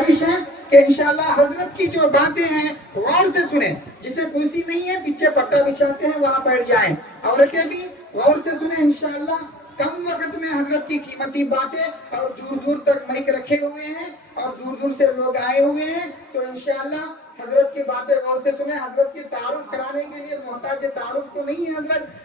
گزارش ہے کہ انشاءاللہ حضرت کی جو باتیں ہیں غور سے سنیں. جسے کرسی نہیں ہے پیچھے پٹا بچھاتے ہیں وہاں بیٹھ جائیں. عورتیں بھی غور سے سنیں انشاءاللہ. کم وقت میں حضرت کی قیمتی باتیں اور دور دور تک مائک رکھے ہوئے ہیں اور دور دور سے لوگ آئے ہوئے ہیں. تو انشاءاللہ حضرت کی باتیں غور سے سنیں. حضرت کی تعارف کرانے کے لیے محتاج تعارف تو نہیں ہے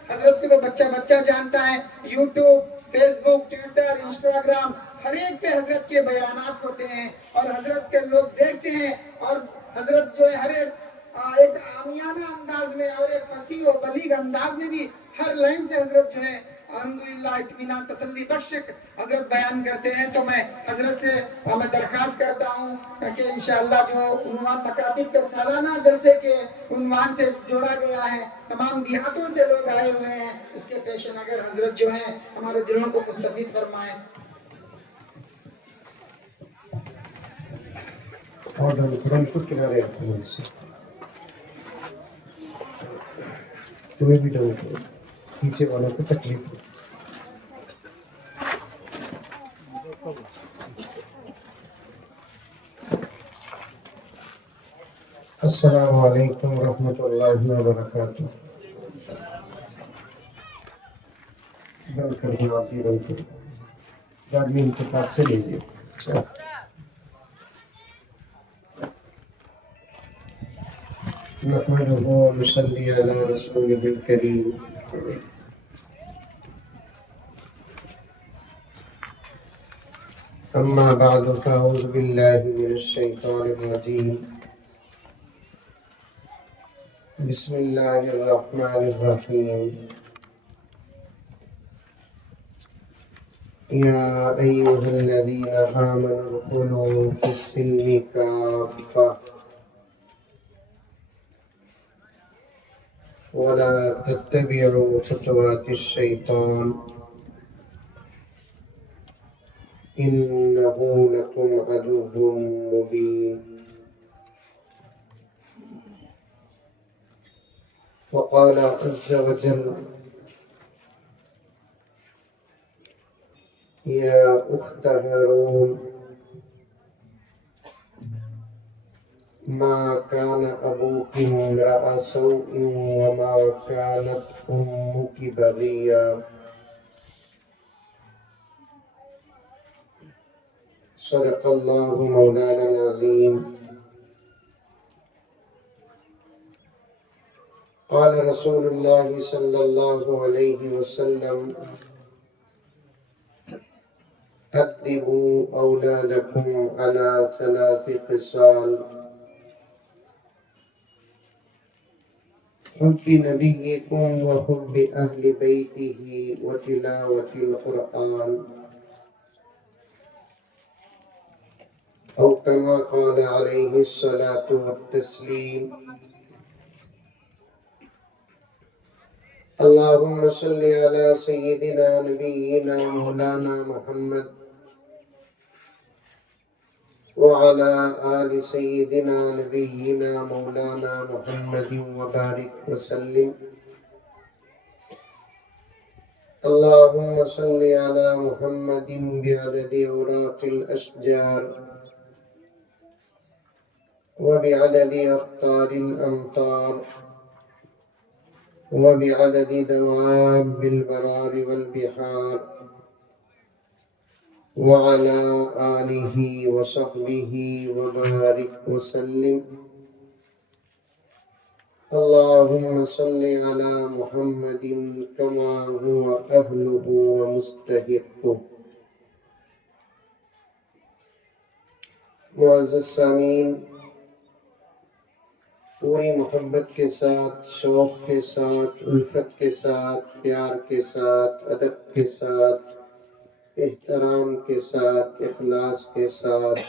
حضرت کو تو بچہ بچہ جانتا ہے. یوٹیوب، فیس بک، ٹویٹر، انسٹاگرام ہر ایک پہ حضرت کے بیانات ہوتے ہیں اور حضرت کے لوگ دیکھتے ہیں. اور حضرت جو ہے ہر ایک عامیانہ انداز میں اور ایک فصیح و بلیغ انداز میں بھی ہر لائن سے حضرت جو ہے الحمدللہ اطمینان تسلی بخش حضرت بیان کرتے ہیں. تو میں حضرت سے میں درخواست کرتا ہوں کہ انشاءاللہ جو عنوان مکاتب کے سالانہ جلسے کے عنوان سے جوڑا گیا ہے، تمام دیہاتوں سے لوگ آئے ہوئے ہیں، اس کے پیش نظر حضرت جو ہیں ہمارے دلوں کو مستفید فرمائیں. اور قرآن خود کنارے رکھو سے تمہیں بھی ڈاؤن کرو، پیچھے والوں کو تکلیف ہو. السلام علیکم ورحمۃ اللہ وبرکاتہ. بند کر دو، آپ بھی بند کر دو. آدمی ان کے پاس سے لے گئے. اچھا نحمده ونصلي على رسوله الكريم. أما بعد فأعوذ بالله من الشيطان الرجيم. بسم الله الرحمن الرحيم. يا أيها الذين آمنوا ادخلوا في السلم كافة ولا تتبعوا خطوات الشيطان إنه لكم عدو مبين. وقال عز وجل: يا أخت هارون ما كان أبوك امرأ سوء وما كانت أمك بغيا. صدق الله مولانا العظيم. قال رسول الله صلى الله عليه وسلم: أدبوا أولادكم على 3 خصال: حب نبيكم وحب أهل بيته وتلاوة القرآن، أو كما قال عليه الصلاة والتسليم. اللهم صل على سيدنا نبينا مولانا محمد وعلى آل سيدنا نبينا مولانا محمد وبارك وسلم. اللهم صل على محمد بعدد أوراق الأشجار وبعدد أخطار الأمطار وبعدد دواب البرار والبحار وعلى آله وصحبه وبارك وسلم. اللهم صل على محمد كما هو أهله ومستحقه. معزز سامعین، پوری محبت کے ساتھ، شوق کے ساتھ، الفت کے ساتھ، پیار کے ساتھ، ادب کے ساتھ، احترام کے ساتھ، اخلاص کے ساتھ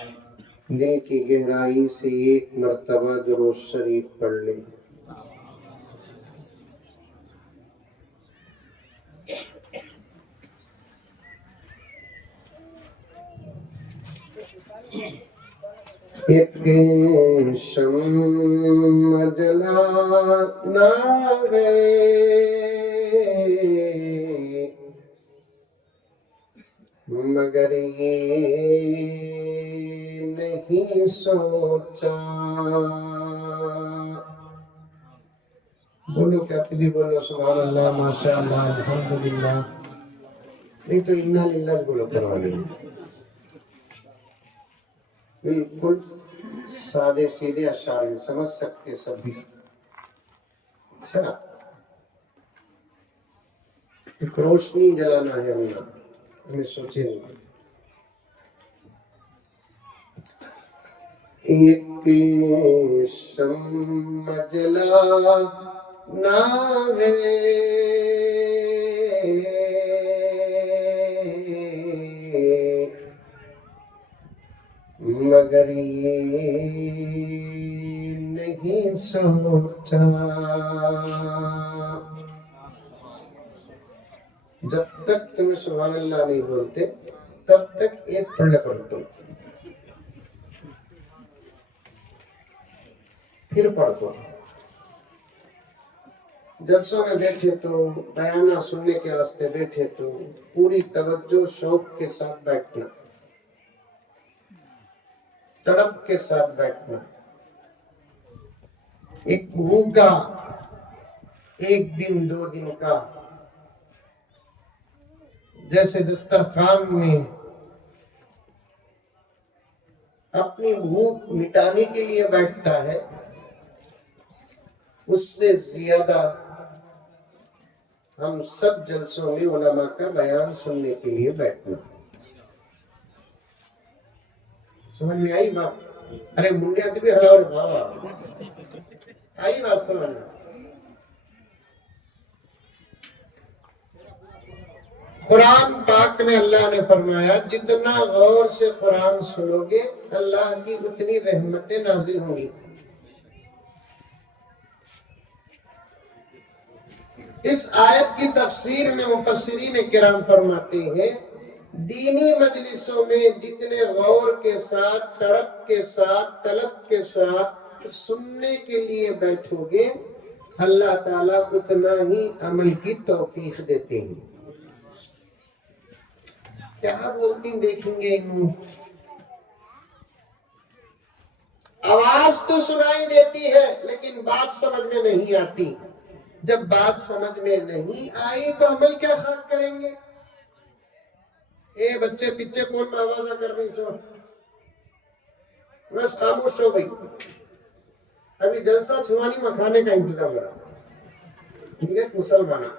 دل کی گہرائی سے ایک مرتبہ درود شریف پڑھ لیں. ایک شمع جلانا ہے مگر یہ نہیں نہیں سوچا. بولو کیا بھی بولو سبحان اللہ ماشاء اللہ الحمدللہ. نہیں تو انا للہ بولو قرآن. بالکل سادے سیدھے اشعار سمجھ سکتے سبھی. اچھا ایک روشنی جلانا ہے اللہ ہمیں سوچے نہیں. ایک شمع جلانا ہے مگر یہ نہیں سوچا. جب تک تم سبحان اللہ نہیں بولتے تب تک ایک پڑھ لے پڑھ دو پھر پڑھ دو. جلسوں میں بیٹھے تو بیانہ سننے کے واسطے بیٹھے تو پوری توجہ شوق کے ساتھ بیٹھنا, تڑپ کے ساتھ بیٹھنا. ایک بھوکا ایک دن دو دن کا جیسے دسترخوان میں اپنی بھوک مٹانے کے لیے بیٹھتا ہے, اس سے زیادہ ہم سب جلسوں میں علماء کا بیان سننے کے لیے بیٹھنا. سمجھ میں آئی بات؟ ارے منڈیا تو بھی ہلاور بابا آئی بات سمجھ میں. قرآن پاک میں اللہ نے فرمایا جتنا غور سے قرآن سنو گے اللہ کی اتنی رحمتیں نازل ہوں گی. اس آیت کی تفسیر میں مفسرین کرام فرماتے ہیں دینی مجلسوں میں جتنے غور کے ساتھ تڑپ کے ساتھ طلب کے ساتھ سننے کے لیے بیٹھو گے اللہ تعالیٰ اتنا ہی عمل کی توفیق دیتے ہیں. کیا بولتی دیکھیں گے انہوں. آواز تو سنائی دیتی ہے لیکن بات سمجھ میں نہیں آتی. جب بات سمجھ میں نہیں آئی تو عمل کیا خاک کریں گے. اے بچے پیچھے کون میں آوازہ کر رہی سو بس خاموش ہو گئی. ابھی جلسہ چھوانی مکھانے کا انتظام رہا. ٹھیک ہے مسلمانہ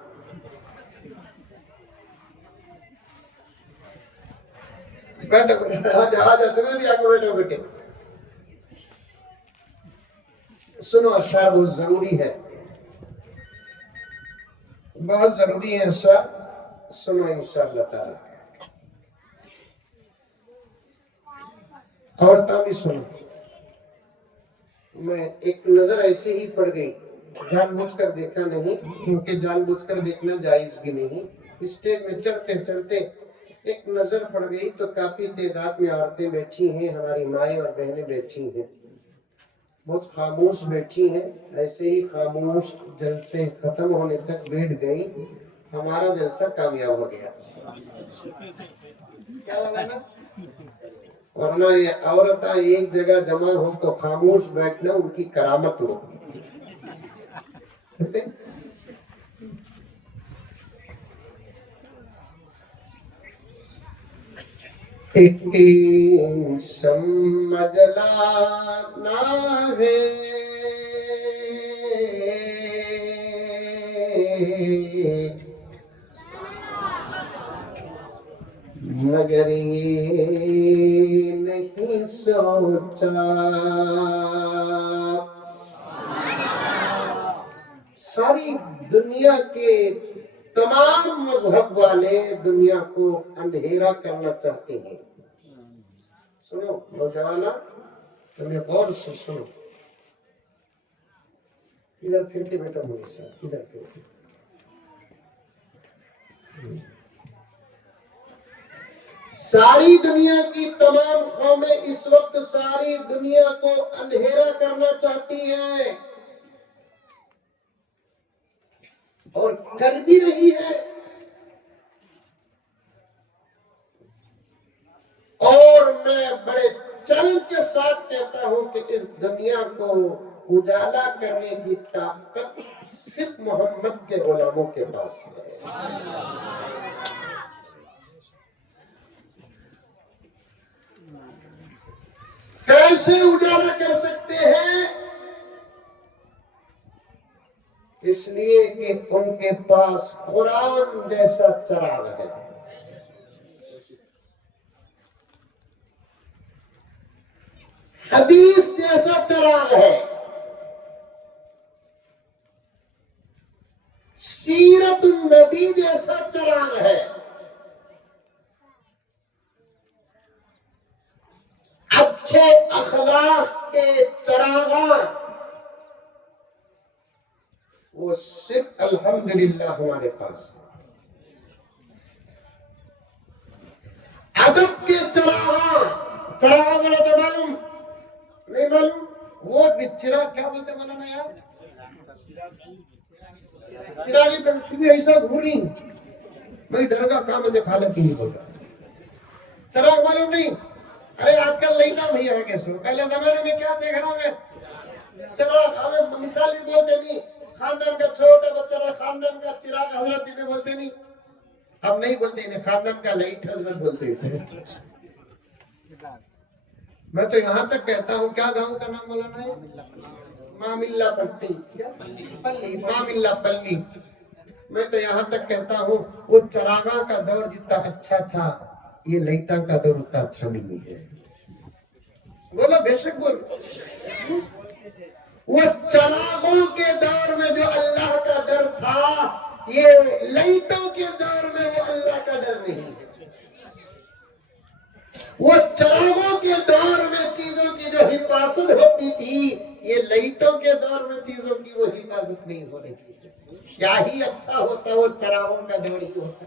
بیٹھو آجا تمہیں بھی آگے بیٹھو بیٹے. سنو اشعار بہت ضروری ہے, بہت ضروری ہے اشعار. سنو انشاءاللہ تعالی. عورتاں بھی سنو. میں ایک نظر ایسے ہی پڑ گئی جان بوجھ کر دیکھا نہیں کیونکہ جان بوجھ کر دیکھنا جائز بھی نہیں. اسٹیج میں چڑھتے چڑھتے ایک نظر پڑ گئی تو کافی تعداد میں عورتیں بیٹھی ہیں, ہماری مائیں اور بہنیں بیٹھی ہیں, بہت خاموش بیٹھی ہیں. ایسے ہی خاموش جلسے ختم ہونے تک بیٹھ گئی, ہمارا جلسہ کامیاب ہو گیا. کیا ہوگا نا ورنہ یہ عورتیں ایک جگہ جمع ہو تو خاموش بیٹھنا ان کی کرامت ہو. ایک شمع جلانا ہے مگر یہ نہیں سوچا. ساری دنیا کے تمام مذہب والے دنیا کو اندھیرا کرنا چاہتے ہیں. سنو نوجوانا تمہیں غور سے سنو. ادھر پھر کے بیٹا میرے ساتھ ادھر پھر کے. ساری دنیا کی تمام قومیں اس وقت ساری دنیا کو اندھیرا کرنا چاہتی ہیں اور کر بھی رہی ہے. اور میں بڑے چیلنج کے ساتھ کہتا ہوں کہ اس دنیا کو اجالا کرنے کی طاقت صرف محمد کے غلاموں کے پاس ہے۔ کیسے اجالا کر سکتے ہیں؟ اس لیے کہ ان کے پاس قرآن جیسا چراغ ہے، حدیث جیسا چراغ ہے، سیرت النبی جیسا چراغ ہے، اچھے اخلاق کے چراغاں وہ صرف الحمدللہ ہمارے پاس ہے۔ ادب کے چراغاں، چراغاں بولے تو معلوم نہیں معلوم؟ وہ چراغ کیا بولتے مولانا یار؟ چراغی تمہیں ایسا گھوری کوئی درگاہ کام میں حالت ہی نہیں ہوگا۔ چراغ معلوم نہیں؟ ارے آج کل لائٹاں بھی آگے سو، پہلے زمانے میں کیا تھے گھروں میں؟ چراغ، ہمیں مثال بھی بولتے نہیں، خاندان کا چھوٹا بچہ رہا، خاندان کا چراغ حضرت انہیں بولتے نہیں، ہم نہیں بولتے انہیں، خاندان کا لائٹ حضرت بولتے اسے۔ میں تو یہاں تک کہتا ہوں، کیا گاؤں کا نام مولانا ہے؟ ماملہ پٹی، کیا؟ پلی، ماملہ پلی۔ میں تو یہاں تک کہتا ہوں وہ چراغاں کا دور جتنا اچھا تھا یہ لائٹاں کا دور اتنا اچھا نہیں ہے۔ بولو بے شک بولو۔ وہ چراغوں کے دور میں جو اللہ کا ڈر تھا، یہ لائٹوں کے دور میں وہ اللہ کا ڈر نہیں ہے۔ وہ چراغوں کے دور میں چیزوں کی جو حفاظت ہوتی تھی، یہ لائٹوں کے دور میں چیزوں کی وہ حفاظت نہیں ہو رہی تھی۔ کیا ہی اچھا ہوتا وہ چراغوں کا دور ہی ہوتا۔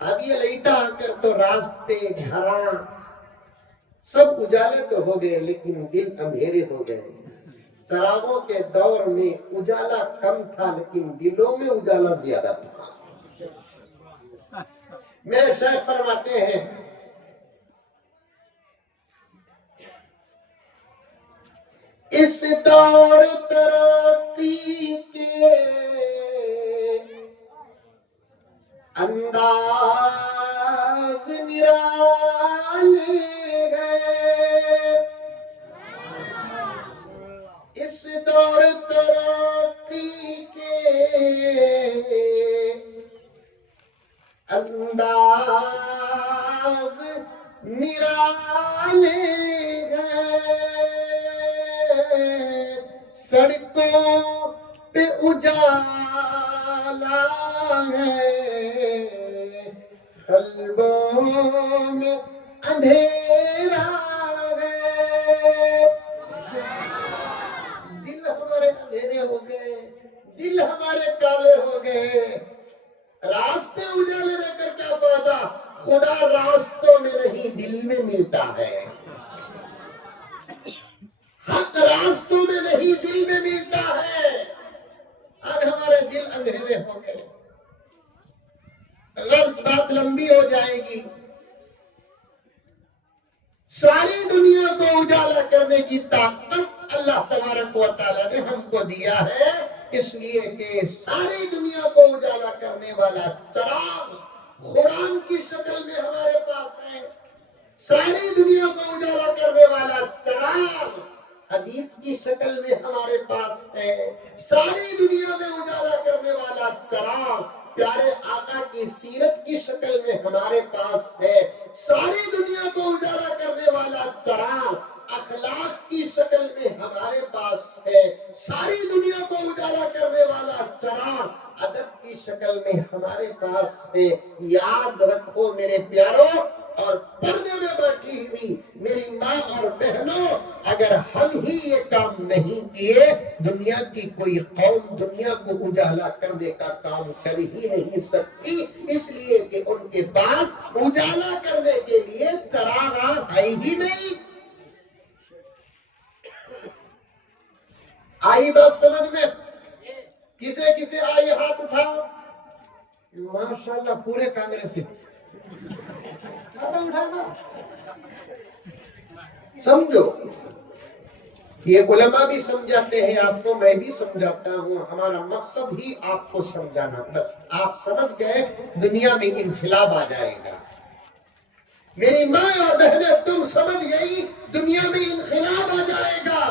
اب یہ لائٹاں آ کر تو راستے، گھراں سب اجالے تو ہو گئے لیکن دل اندھیرے ہو گئے۔ چراغوں کے دور میں اجالا کم تھا لیکن دلوں میں اجالا زیادہ تھا۔ میرے شیخ فرماتے ہیں اس دور ترقی کے انداز نرالے ہیں، اس دور ترقی کے انداز نرالے ہیں، سڑکوں پہ اجالا ہے، قلبوں میں اندھیرا ہے۔ دل ہمارے اندھیرے ہو گئے، دل ہمارے کالے ہو گئے، راستے اجالے رہ کر کیا فائدہ؟ خدا راستوں میں نہیں دل میں ملتا ہے، حق راستوں میں نہیں دل میں ملتا ہے۔ آج ہمارے دل اندھیرے ہو گئے۔ غرض بات لمبی ہو جائے گی، ساری دنیا کو اجالا کرنے کی طاقت اللہ تبارک و تعالیٰ نے ہم کو دیا ہے، اس لیے کہ ساری دنیا کو اجالا کرنے والا چراغ قرآن کی شکل میں ہمارے پاس ہے، ساری دنیا کو اجالا کرنے والا چراغ حدیث کی شکل میں ہمارے پاس ہے، ساری دنیا میں اجالا کرنے والا چراغ پیارے آقا کی سیرت کی شکل میں ہمارے پاس ہے، ساری دنیا کو اجالا کرنے والا چراغ اخلاق کی شکل میں ہمارے پاس ہے، ساری دنیا کو اجالا کرنے والا چراغ ادب کی شکل میں ہمارے پاس ہے۔ یاد رکھو میرے پیاروں اور پردے میں بیٹھی ہوئی میری ماں اور بہنوں، اگر ہم ہی یہ کام نہیں کیے دنیا کی کوئی قوم دنیا کو اجالا کرنے کا کام کر ہی نہیں سکتی، اس لیے کہ ان کے پاس اجالا کرنے کے لیے چراغاں ہے ہی نہیں۔ آئی بات سمجھ میں؟ کسے کسے آئی ہاتھ اٹھاؤ؟ ماشاءاللہ پورے کانگریس اٹھانا سمجھو، یہ علماء بھی سمجھاتے ہیں آپ کو، میں بھی سمجھاتا ہوں، ہمارا مقصد ہی آپ کو سمجھانا، بس آپ سمجھ گئے دنیا میں انقلاب آ جائے گا۔ میری ماں اور بہنیں تم سمجھ گئی دنیا میں انقلاب آ جائے گا۔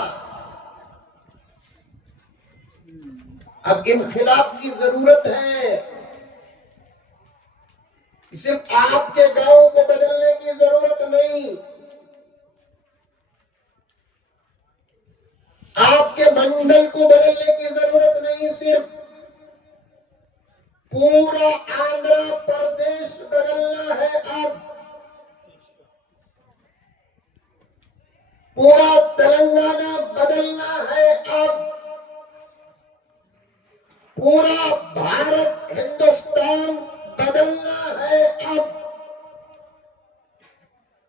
اب انقلاب کی ضرورت ہے، صرف آپ کے گاؤں کو بدلنے کی ضرورت نہیں، آپ کے منڈل کو بدلنے کی ضرورت نہیں، صرف پورا آندھرا پردیش بدلنا ہے، اب پورا تلنگانہ بدلنا ہے، اب پورا بھارت ہندوستان بدلنا ہے، اب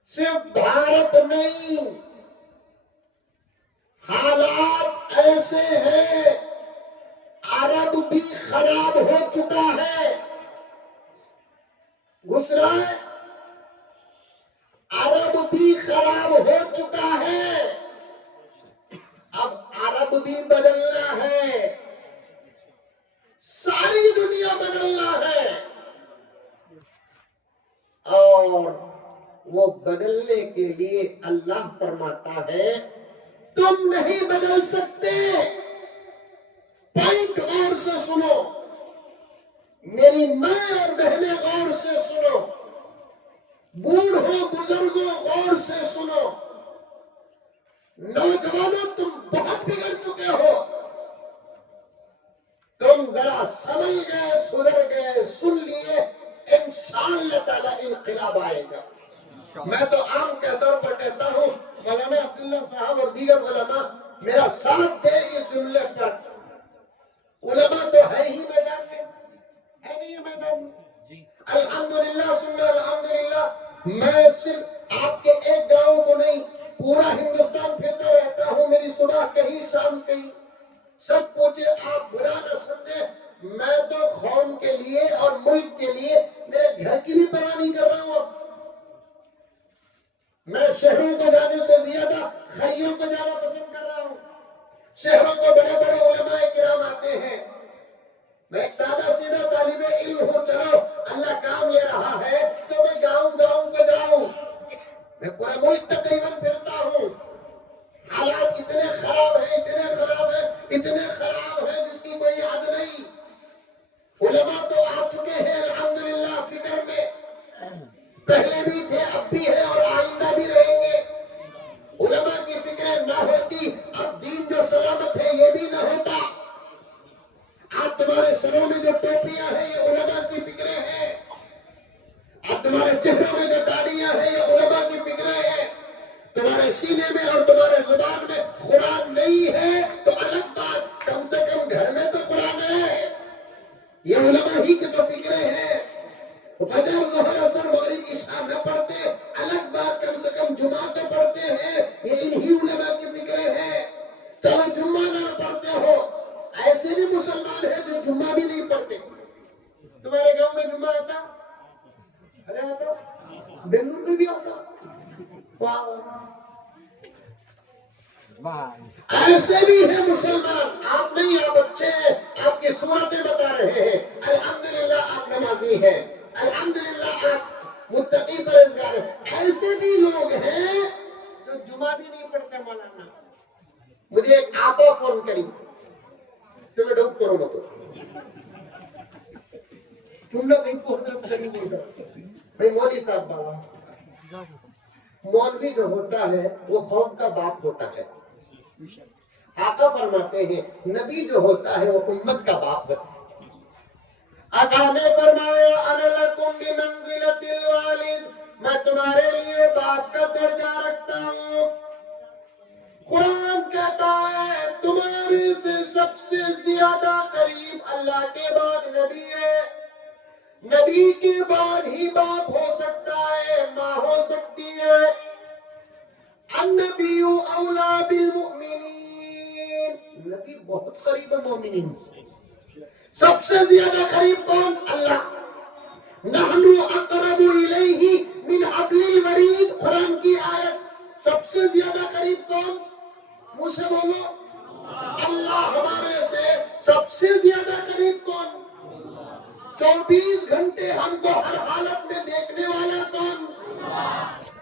صرف بھارت نہیں، حالات ایسے ہیں، عرب بھی خراب ہو چکا ہے، گھس رہا ہے، عرب بھی خراب ہو چکا ہے، اب عرب بھی بدلنا ہے، ساری دنیا بدلنا ہے، اور وہ بدلنے کے لیے اللہ فرماتا ہے تم نہیں بدل سکتے۔ پوائنٹ غور سے سنو، میری ماں اور بہنیں غور سے سنو، بوڑھوں بزرگوں غور سے سنو، نوجوانوں تم بہت بگڑ چکے ہو، تم ذرا سمجھ گئے، سدھر گئے، سن لیے، انشاءاللہ تعالی انقلاب آئے گا۔ میں تو عام کے طور پر کہتا ہوں مولانا عبداللہ صاحب اور دیگر علماء میرا ساتھ دے اس جملے پر، علماء تو ہے ہی میدان میں، ہے نہیں میدان میں، الحمدللہ ثم الحمدللہ۔ میں صرف آپ کے ایک گاؤں کو نہیں، پورا ہندوستان پھرتا رہتا ہوں، میری صبح کہیں شام کہیں، سب پوچھے آپ برا نہ سمجھے، میں تو قوم کے لیے اور ملک کے لیے میرے گھر کی بھی پرواہ نہیں کر رہا ہوں، اب میں شہروں کو جانے سے زیادہ خلیوں کو جانا پسند کر رہا ہوں۔ شہروں کو بڑے بڑے علماء کرام آتے ہیں، میں ایک سادہ سیدھا طالب علم ہوں، چلو اللہ کام لے رہا ہے تو میں گاؤں گاؤں کو جاؤں، میں پورا ملک تقریباً پھرتا ہوں، حالات اتنے خراب ہیں، اتنے خراب ہیں، اتنے خراب ہیں جس کی کوئی حد نہیں۔ علماء تو آ چکے ہیں الحمدللہ فکر میں، پہلے بھی تھے، اب بھی ہے اور آئندہ بھی رہیں گے۔ علماء کی فکریں نہ ہوتی اب دین جو سلامت ہے یہ بھی نہ ہوتا۔ آج تمہارے سروں میں جو ٹوپیاں ہیں یہ علماء کی فکریں ہیں، اب تمہارے چہروں میں جو داڑیاں ہیں یہ علماء کی فکریں ہیں، تمہارے سینے میں اور تمہارے زبان میں قرآن نہیں ہے تو الگ بات، کم سے کم گھر میں تو قرآن ہے، یہ علماء ہی کی تو فکریں ہیں۔ فجر ظہر اثر مغرب عشاء نہ پڑھتے الگ بات، کم سے کم جمعہ تو پڑھتے ہیں، یہ انہی علماء کی فکریں ہیں۔ چلو جمعہ نہ پڑھتے ہو، ایسے بھی مسلمان ہیں جو جمعہ بھی نہیں پڑھتے، تمہارے گاؤں میں جمعہ آتا؟ ارے آتا، بنگلور میں بھی آتا، ایسے بھی ہیں مسلمان، آپ نہیں، آپ اچھے ہیں، آپ کی صورتیں بتا رہے ہیں، الحمدللہ آپ نمازی ہیں، الحمدللہ آپ متقی پرہیزگار ہیں، ایسے بھی لوگ ہیں جو جمعہ بھی نہیں پڑھتے۔ مولانا مجھے ایک آپا فون کری، تمہیں ڈوب کرو گا تو تم لوگ ان کو حضرت سے نہیں بول رہا بھائی، مولوی صاحب بابا، مولوی جو ہوتا ہے وہ قوم کا باپ ہوتا ہے، آقا فرماتے ہیں نبی جو ہوتا ہے وہ امت کا باپ ہوتا ہے۔ آقا نے فرمایا انا لکم بمنزلۃ الوالد، میں تمہارے لیے باپ کا درجہ رکھتا ہوں۔ قرآن کہتا ہے تمہارے سے سب سے زیادہ قریب اللہ کے بعد نبی ہے، نبی کے بعد ہی باپ ہو سکتا ہے، ماں ہو سکتی ہے۔ النبی اولا بالمؤمنین، نبی بہت قریب ہے مومنین سے، سب سے زیادہ قریب کون؟ اللہ۔ نحن اقرب الیہ من حبل الورید، قرآن کی آیت، سب سے زیادہ قریب کون؟ منہ سے بولو. اللہ ہمارے سے سب سے زیادہ قریب کون؟ 24 گھنٹے ہم کو ہر حالت میں دیکھنے والا کون؟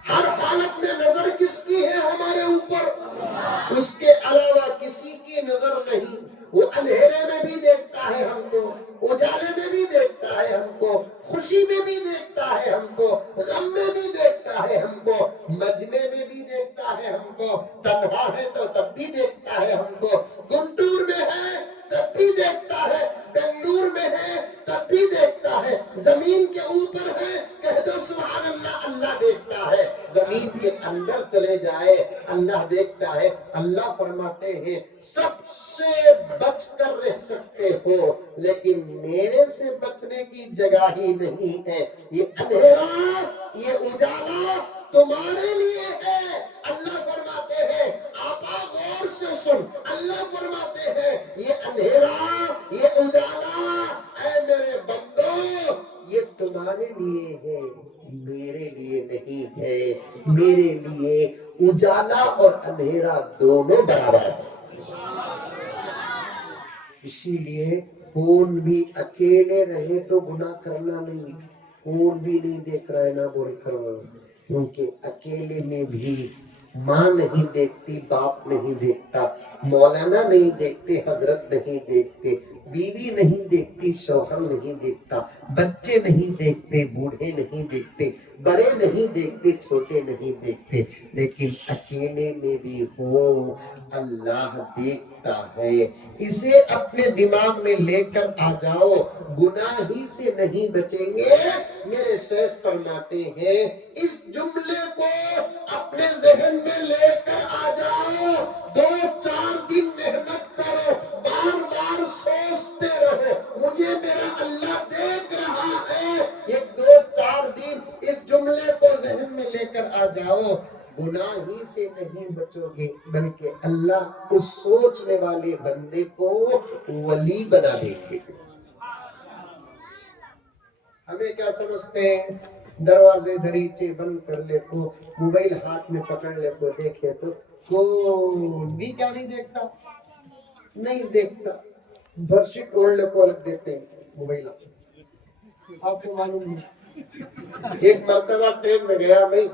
ہر حالت میں نظر کس کی ہے ہمارے اوپر؟ اس کے علاوہ کسی کی نظر نہیں. وہ اندھیرے میں بھی دیکھتا ہے ہم کو, اجالے میں بھی دیکھتا ہے ہم کو, خوشی میں بھی دیکھتا ہے ہم کو, غم میں بھی دیکھتا ہے ہم کو, مجمع میں بھی دیکھتا ہے ہم کو, تنہا ہے تو تب بھی دیکھتا ہے ہم کو, گنٹور میں ہے تب بھی دیکھتا ہے, بنگلور میں ہے تب بھی دیکھتا ہے, زمین کے اوپر ہے کہہ دو سبحان اللہ, اللہ دیکھتا ہے. زمین کے اندر چلے جائے اللہ دیکھتا ہے. اللہ فرماتے ہیں سب سے بچ کر رہ سکتے ہو لیکن میرے سے بچنے کی جگہ ہی نہیں ہے. یہ اندھیرا یہ اجالا تمہارے لیے ہے. اللہ فرماتے ہیں آپا غور سے سن, اللہ فرماتے ہیں یہ اندھیرا یہ اجالا اے میرے بندو یہ تمہارے لیے ہے, میرے لیے نہیں ہے. میرے لیے اجالا اور اندھیرا دونوں برابر ہے. اسی لیے کون بھی اکیلے رہے تو گناہ کرنا نہیں, کون بھی نہیں دیکھ رہا ہے نہ بول کر, کیونکہ اکیلے میں بھی ماں نہیں دیکھتی, باپ نہیں دیکھتا, مولانا نہیں دیکھتے, حضرت نہیں دیکھتے, بیوی نہیں دیکھتی, شوہر نہیں دیکھتا, بچے نہیں دیکھتے, بوڑھے نہیں دیکھتے, بڑے نہیں دیکھتے, چھوٹے نہیں دیکھتے, لیکن اکیلے میں بھی ہو اللہ دیکھتا ہے. اسے اپنے دماغ میں لے کر آ جاؤ, گناہ ہی سے نہیں بچیں گے. میرے شیخ فرماتے ہیں اس جملے کو اپنے ذہن میں لے کر آ جاؤ, 2-4 دن محنت کرو, بار بار سوچتے رہو مجھے میرا اللہ دیکھ رہا ہے. یہ 2-4 دن اس جملے کو ذہن میں لے کر آ جاؤ, گناہ ہی سے نہیں بچو گے بلکہ اللہ اس سوچنے والے بندے کو ولی بنا دیں گے. ہمیں کیا سمجھتے ہیں, دروازے دریچے بند کر لے تو, موبائل ہاتھ میں پکڑ لے تو, دیکھے تو کوئی بھی کیا نہیں دیکھتا, نہیں دیکھتا. برشٹ اوڑھ لے کو الگ دیتے ہیں موبائل. آپ کو معلوم نہیں, ایک مرتبہ ٹرین میں گیا میں,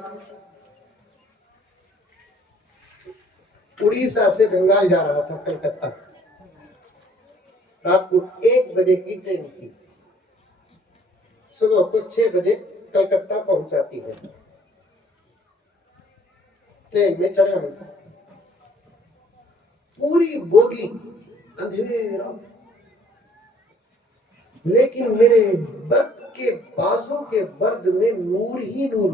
اڑیسہ سے بنگال جا رہا تھا کلکتہ, رات کو 1 بجے کی ٹرین تھی, صبح کو 6 بجے کلکتہ پہنچاتی ہے. ٹرین میں چڑھا ہوں, پوری بوگی اندھیرا, لیکن میرے برد کے بازو کے برد میں نور ہی نور.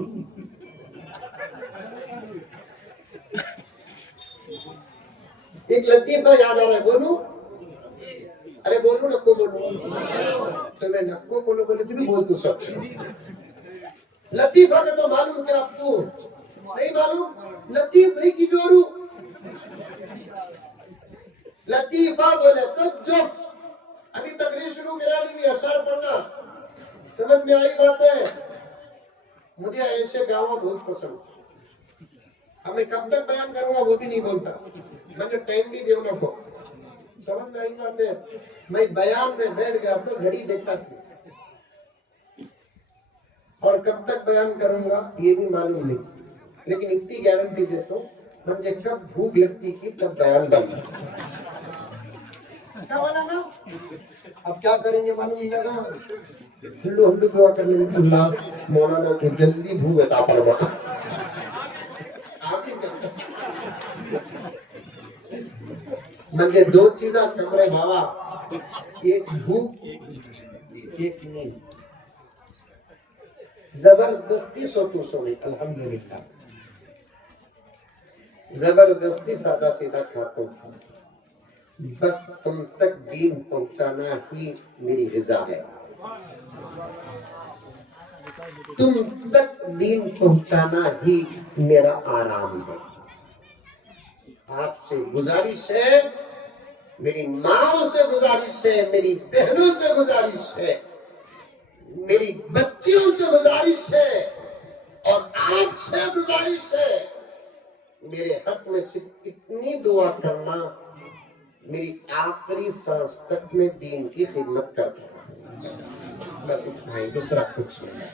ایک لطیفہ یاد آ رہا ہے, بولو, ارے بولو نکو بولو, تو میں نکو بولو بولے تو بھی بول تو سب. لطیفہ کا تو معلوم کیا آپ تو نہیں معلوم, لطیف نہیں کی جوڑو, لطیفہ بولے تو جوکس. ابھی تقریر شروع کرانی بھی اشعار پڑھنا, سمجھ میں آئی بات ہے. مجھے ایسے گاؤں بہت پسند, اب میں کب تک بیان کروں گا وہ بھی نہیں بولتا, میں جو ٹائم بھی دیوں کو, سمجھ میں آئی بات ہے. میں بیان میں بیٹھ گیا تو گھڑی دیکھتا تھی, اور کب تک بیان کروں گا یہ بھی معلوم نہیں, لیکن اتنی گارنٹی دیتا ہوں مجھے کب بھوک لگتی تھی تب بیان بنتا. کیا والا نا, اب کیا کریں گے معلوم نہیں لگا, ہلو ہلو دعا کرنے میں, اللہ مولانا کو جلدی بھوک عطا فرما. مجھے 2 چیزاں کمرے بابا, ایک بھوک ایک نیند. زبردستی سوتو سوئی الحمدللہ, زبردستی سادہ سیدھا کھاتا ہوں, بس تم تک دین پہنچانا ہی میری غذا ہے. تم تک دین پہنچانا ہی میرا آرام ہے. آپ سے گزارش ہے, میری ماں سے گزارش ہے, میری بہنوں سے گزارش ہے, میری بچیوں سے گزارش ہے, اور آپ سے گزارش ہے, میرے حق میں صرف اتنی دعا کرنا، میری آخری سانس تک میں دین کی خدمت کرتا ہوں، بس اتنا ہی، دوسرا کچھ نہیں۔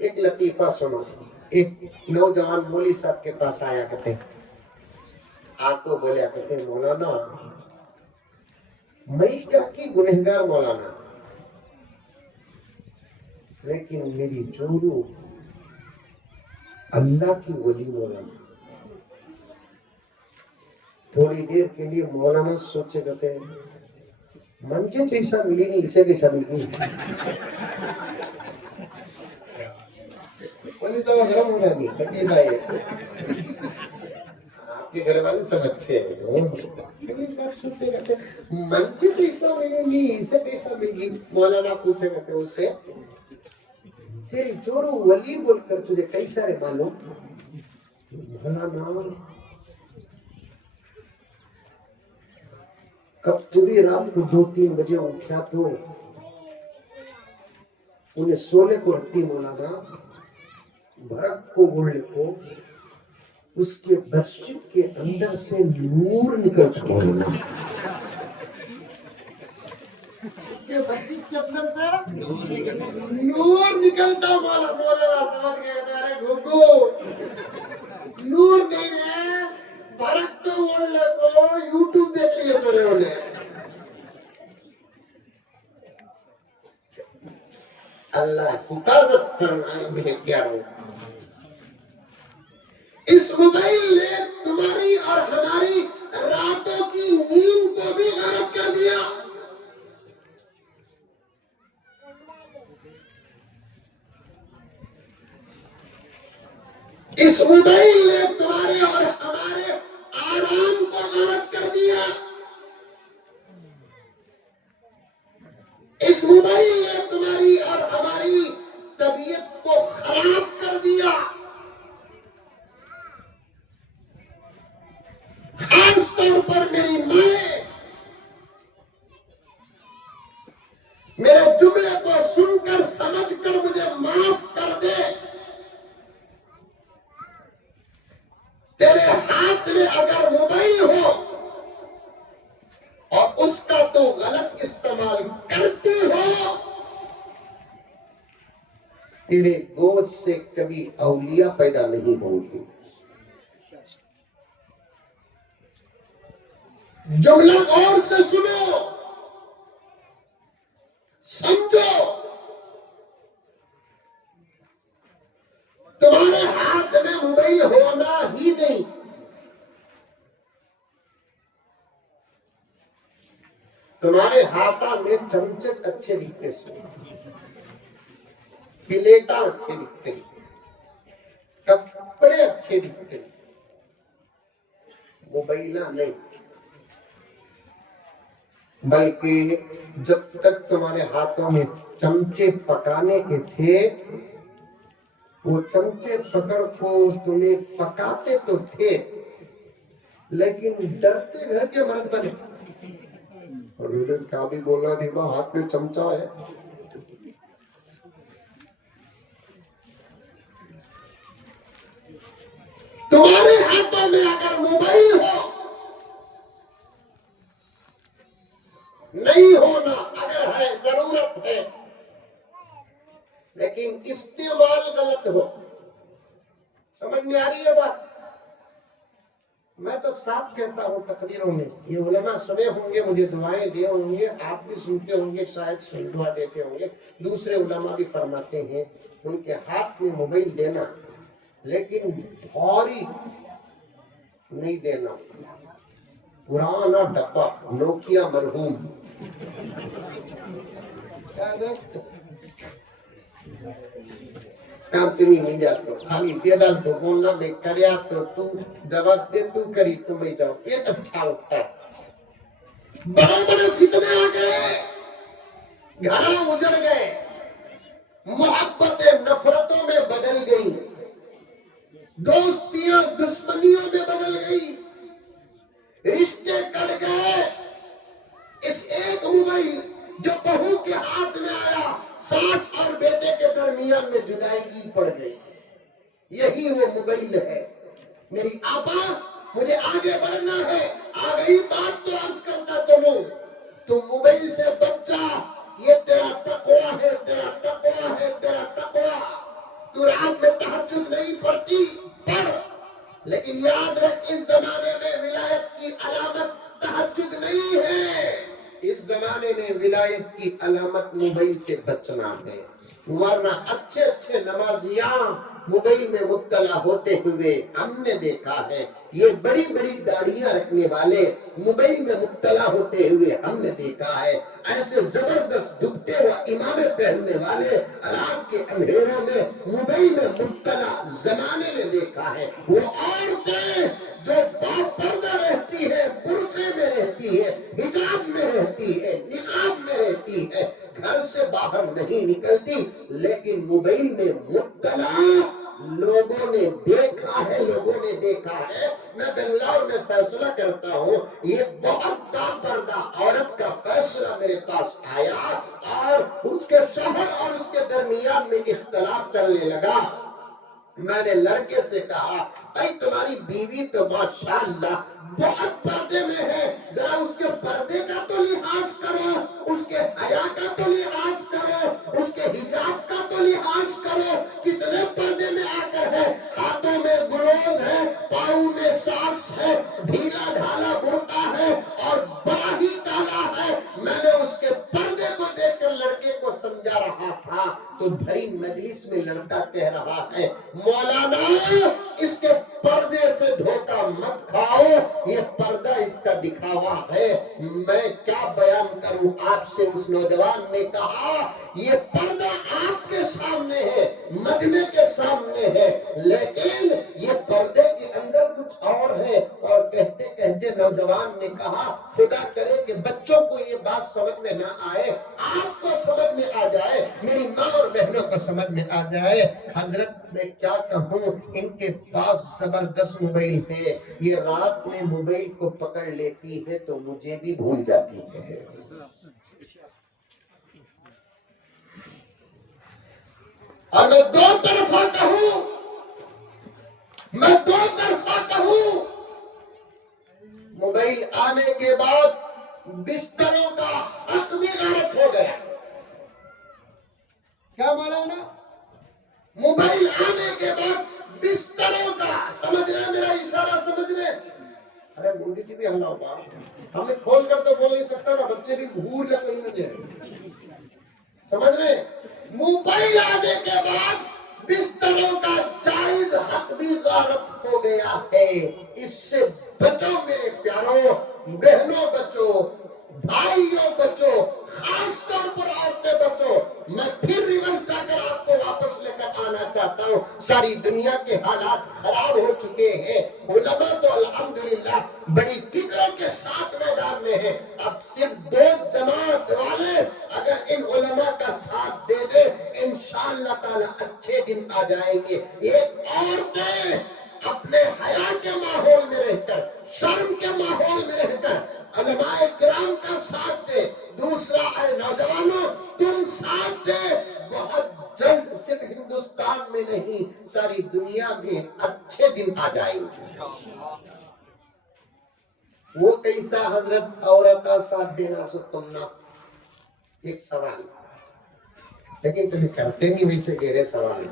ایک لطیفہ سنو، ایک نوجوان مولوی صاحب کے پاس آیا کرتے، آپ کو بولیا کرتے مولانا میں کیا کی گنہگار مولانا، لیکن میری جو روح اللہ کی ولی مولانا۔ تھوڑی دیر کے لیے مولانا سوچے کرتے منجے کیسا ملی نہیں، اسے کیسا ملی؟ ولی صاحب گرم ہونا نہیں، تکلیف آئی ہے، آپ کے گھر والے سب اچھے ہیں، ولی صاحب سوچے کرتے منجے کیسا ملی نہیں، اسے کیسا ملی؟ مولانا پوچھے کرتے اس سے تیری جورو ولی بول کر تجھے کیسا ہے معلوم؟ مولانا کب تبھی رات کو 2-3 بجے اٹھا تو انہیں سونے کو رکھتی مولانا، بھرت کو بولنے کو اس کے مسجد کے اندر سے نور نکلتا مولانا، اس کے مسجد کے اندر سے نور نکلتا مولانا سمجھ گئے، ارے گھگو نور نہیں ہے، بھرت کو بولنے کو یوٹیوب دیکھ لیے سنے ہونے۔ اللہ حفاظت فرمائے میرے پیاروں، اس موبائل نے تمہاری اور ہماری راتوں کی نیند کو بھی غارت کر دیا۔ اس موبائل نے تمہارے اور ہمارے آرام کو غارت کر دیا۔ اس موبائل نے تمہاری اور ہماری طبیعت کو خراب کر دیا۔ خاص طور پر میری ماں میرے جملے کو سن کر سمجھ کر مجھے معاف کر دے، تیرے ہاتھ میں اگر موبائل ہو اور اس کا تو غلط استعمال کرتی ہو، تیرے گوشت سے کبھی اولیاء پیدا نہیں ہوں گی۔ جملہ غور سے سنو، سمجھو، تمہارے ہاتھ میں موبائل ہونا ہی نہیں، تمہارے ہاتھوں میں چمچے اچھے دکھتے سے، پلیٹاں اچھے دکھتے، کپڑے اچھے دکھتے، موبائلہ نہیں۔ بلکہ جب تک تمہارے ہاتھوں میں چمچے پکانے کے تھے، وہ چمچے پکڑ کو تمہیں پکاتے تو تھے، لیکن ڈرتے گھر کے مرد بنے، اور انہیں کیا بھی بولا نہیں با، ہاتھ میں چمچا ہے۔ تمہارے ہاتھوں میں اگر موبائل ہو، نہیں ہونا اگر ہے، ضرورت ہے، لیکن استعمال غلط ہو۔ سمجھ میں آ رہی ہے بات؟ میں تو صاف کہتا ہوں تقریروں میں، یہ علماء سنے ہوں گے، مجھے دعائیں دیے ہوں گے، آپ بھی سنتے ہوں گے، شاید دعا دیتے ہوں گے، دوسرے علماء بھی فرماتے ہیں ان کے ہاتھ میں موبائل دینا، لیکن بھاری نہیں دینا، پرانا ڈبہ نوکیا مرحوم، کام تمہیں نہیں جاتا، خالی دے ڈال تو بولنا میں کریا تو جواب دے، تو کری تو میں جاؤ، یہ اچھا ہوتا ہے۔ بڑے بڑے فتنے آ گئے، گھراں اجڑ گئے، محبتیں نفرتوں میں بدل گئی، دوستیاں دشمنیوں میں بدل گئی، رشتے کٹ گئے۔ اس ایک موبائل جو بہو کے ہاتھ میں آیا، ساس اور بیٹے کے درمیان میں جدائی پڑ گئی، یہی وہ موبائل ہے۔ میری آپا مجھے آگے بڑھنا ہے، آ گئی بات تو عرض کرتا چلوں، تو موبائل سے بچ جا، یہ تیرا تقوی ہے، تیرا تقوی ہے، تیرا تقوی۔ تو رات میں تہجد نہیں پڑھتی، پڑھ، لیکن یاد رکھ اس زمانے میں ولایت کی علامت تہجد نہیں ہے، اس زمانے میں ولایت کی علامت موبائل سے بچنا ہے۔ ورنہ اچھے اچھے نمازیاں موبائل میں مبتلا ہوتے ہوئے ہم نے دیکھا ہے، یہ بڑی بڑی داڑیاں رکھنے والے موبائل میں مبتلا ہوتے ہوئے ہم نے دیکھا ہے، ایسے زبردست ڈبتے ہوا امامے پہننے والے رات کے اندھیروں میں موبائل میں مبتلا زمانے نے دیکھا ہے۔ وہ عورتیں جو باپردہ رہتی ہے، برقعے میں رہتی ہے، حجاب میں رہتی ہے، نقاب میں رہتی ہے، گھر سے باہر نہیں نکلتی، لیکن موبائل میں مبتلا لوگوں نے دیکھا ہے، لوگوں نے دیکھا ہے۔ میں بنگلور میں فیصلہ کرتا ہوں، یہ بہت باپردہ عورت کا فیصلہ میرے پاس آیا اور اس کے شوہر اور اس کے درمیان میں اختلاف چلنے لگا۔ میں نے لڑکے سے کہا، بھائی تمہاری بیوی تو ماشاءاللہ بہت پردے میں ہے، ذرا اس کے پردے کا تو لحاظ کرو، اس کے حیا کا تو لحاظ کرو، اس کے حجاب کا تو لحاظ کرو، کتنے پردے میں آ کر ہے، ہاتھوں میں گلوز ہے، پاؤں میں ساکس ہے، ڈھیلا ڈھالا برقع ہے اور بڑا ہی کالا ہے۔ میں نے اس کے پردے کو دیکھ کر لڑکے کو سمجھا رہا تھا، تو بھری مجلس میں لڑکا کہہ رہا ہے، مولانا اس کے پردے سے دھوکہ مت کھاؤ، یہ پردہ اس کا دکھاوا ہے۔ میں کیا بیان کروں آپ سے؟ اس نوجوان نے کہا، یہ پردہ آپ کے سامنے ہے، مجمع کے سامنے ہے، لیکن یہ پردے کے اندر کچھ اور ہے۔ اور کہتے کہتے نوجوان نے کہا، خدا کرے کہ بچوں کو یہ بات سمجھ میں نہ آئے، آپ کو سمجھ میں آ جائے، میری ماں اور بہنوں کو سمجھ میں آ جائے۔ حضرت میں کیا کہوں، ان کے پاس زبردست موبائل ہے، یہ رات میں موبائل کو پکڑ لیتی ہے تو مجھے بھی بھول جاتی ہے۔ اور میں دو طرفہ کہوں، موبائل آنے کے بعد بستروں کا حق بھی غارت ہو گیا۔ کیا مولانا؟ موبائل آنے کے بعد بستروں کا، سمجھ رہے میرا اشارہ سمجھ رہے؟ ارے مونڈی کی بھی ہلاؤ بات، ہمیں کھول کر تو بول نہیں سکتا نا، بچے بھی بھول جا کوئی مجھے، سمجھ رہے؟ موبائل آنے کے بعد بستروں کا جائز حق بھی غارت ہو گیا ہے۔ اس سے بچو میرے پیاروں، بہنوں بچو، بھائیوں بچو، خاص طور پر عورتیں بچو۔ میں پھر ریورس جا کر آپ کو واپس لے کر آنا چاہتا ہوں، ساری دنیا کے حالات خراب ہو چکے ہیں، علماء تو الحمدللہ بڑی فکروں کے ساتھ میدان میں ہیں، اب صرف دو جماعت والے اگر ان علماء کا ساتھ دے دے، انشاءاللہ تعالی اچھے دن آ جائیں گے۔ ایک عورتیں اپنے حیا کے ماحول میں رہ کر، شرم کے ماحول میں رہ کر علماء کرام کا ساتھ دے، دوسرا اے نوجوانوں تم ساتھ دے، بہت جلد صرف ہندوستان میں نہیں ساری دنیا میں اچھے دن آ جائیں گے۔ وہ کیسا حضرت عورت کا ساتھ دینا سو تم نہ؟ ایک سوال، لیکن تمہیں کرتے نہیں ویسے گہرے سوال،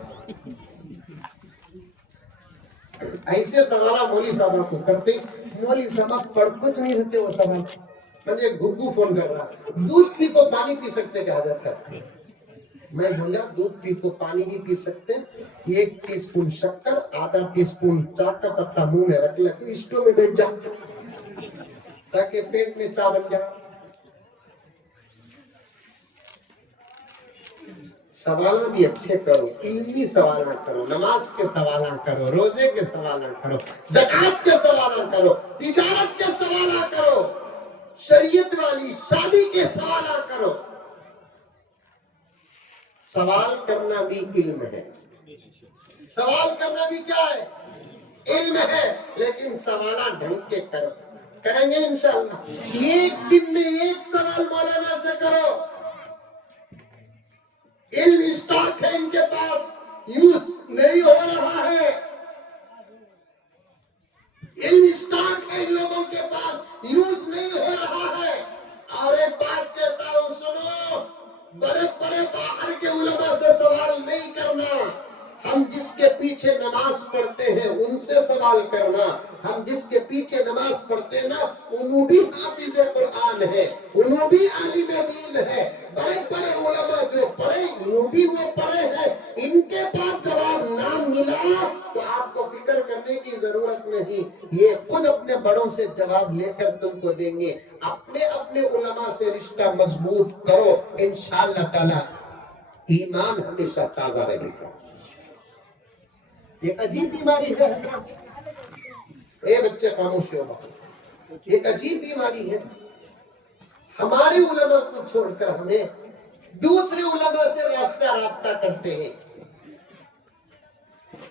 ایسے سوالہ مولی صاحبہ کو کرتے، مولی صاحبہ پڑھ کچھ نہیں رہتے وہ سوال۔ مجھے گھگو فون کر رہا، دودھ پی کو پانی پی سکتے کہ حضرت کرتے؟ میں بولا دودھ پی کو پانی بھی پی سکتے، 1 ٹی سپون شکر، آدھا ٹی سپون چاہ کا پتہ منہ میں رکھ لے، اسٹو میں بیٹھ جا تاکہ پیٹ میں چاہ بن جائے۔ سوال بھی اچھے کرو، علمی سوالہ کرو، نماز کے سوالہ کرو، روزے کے سوالہ کرو، زکوٰۃ کے سوالہ کرو، تجارت کے سوالہ کرو، شریعت والی شادی کے سوالہ کرو۔ سوال کرنا بھی علم ہے، سوال کرنا بھی کیا ہے؟ علم ہے، لیکن سوالہ ڈھنگ کے کرو، کریں گے انشاءاللہ۔ ایک دن میں ایک سوال مولانا سے کرو، علم اسٹاک ہے ان کے پاس، یوز نہیں ہو رہا ہے۔ علم اسٹاک ہے ان لوگوں کے پاس، یوز نہیں ہو رہا ہے۔ اور ایک بات کہتا ہوں سنو، بڑے بڑے باہر کے علماء سے سوال نہیں کرنا، ہم جس کے پیچھے نماز پڑھتے ہیں ان سے سوال کرنا۔ ہم جس کے پیچھے نماز پڑھتے ہیں نا، انہوں بھی حافظ قرآن ہے، انہوں بھی عالم دین ہے۔ بڑے بڑے علماء جو پڑھے، انہوں بھی وہ پڑھے ہیں، ان کے پاس جواب نہ ملا تو آپ کو فکر کرنے کی ضرورت نہیں، یہ خود اپنے بڑوں سے جواب لے کر تم کو دیں گے۔ اپنے اپنے علماء سے رشتہ مضبوط کرو، انشاءاللہ تعالی ایمان ہمیشہ تازہ رہے گا۔ یہ عجیب بیماری ہے حضرت، اے بچے خاموش ہو، یہ عجیب بیماری ہے۔ ہمارے علماء کو چھوڑ کر ہمیں دوسرے علماء سے رابطہ کرتے ہیں،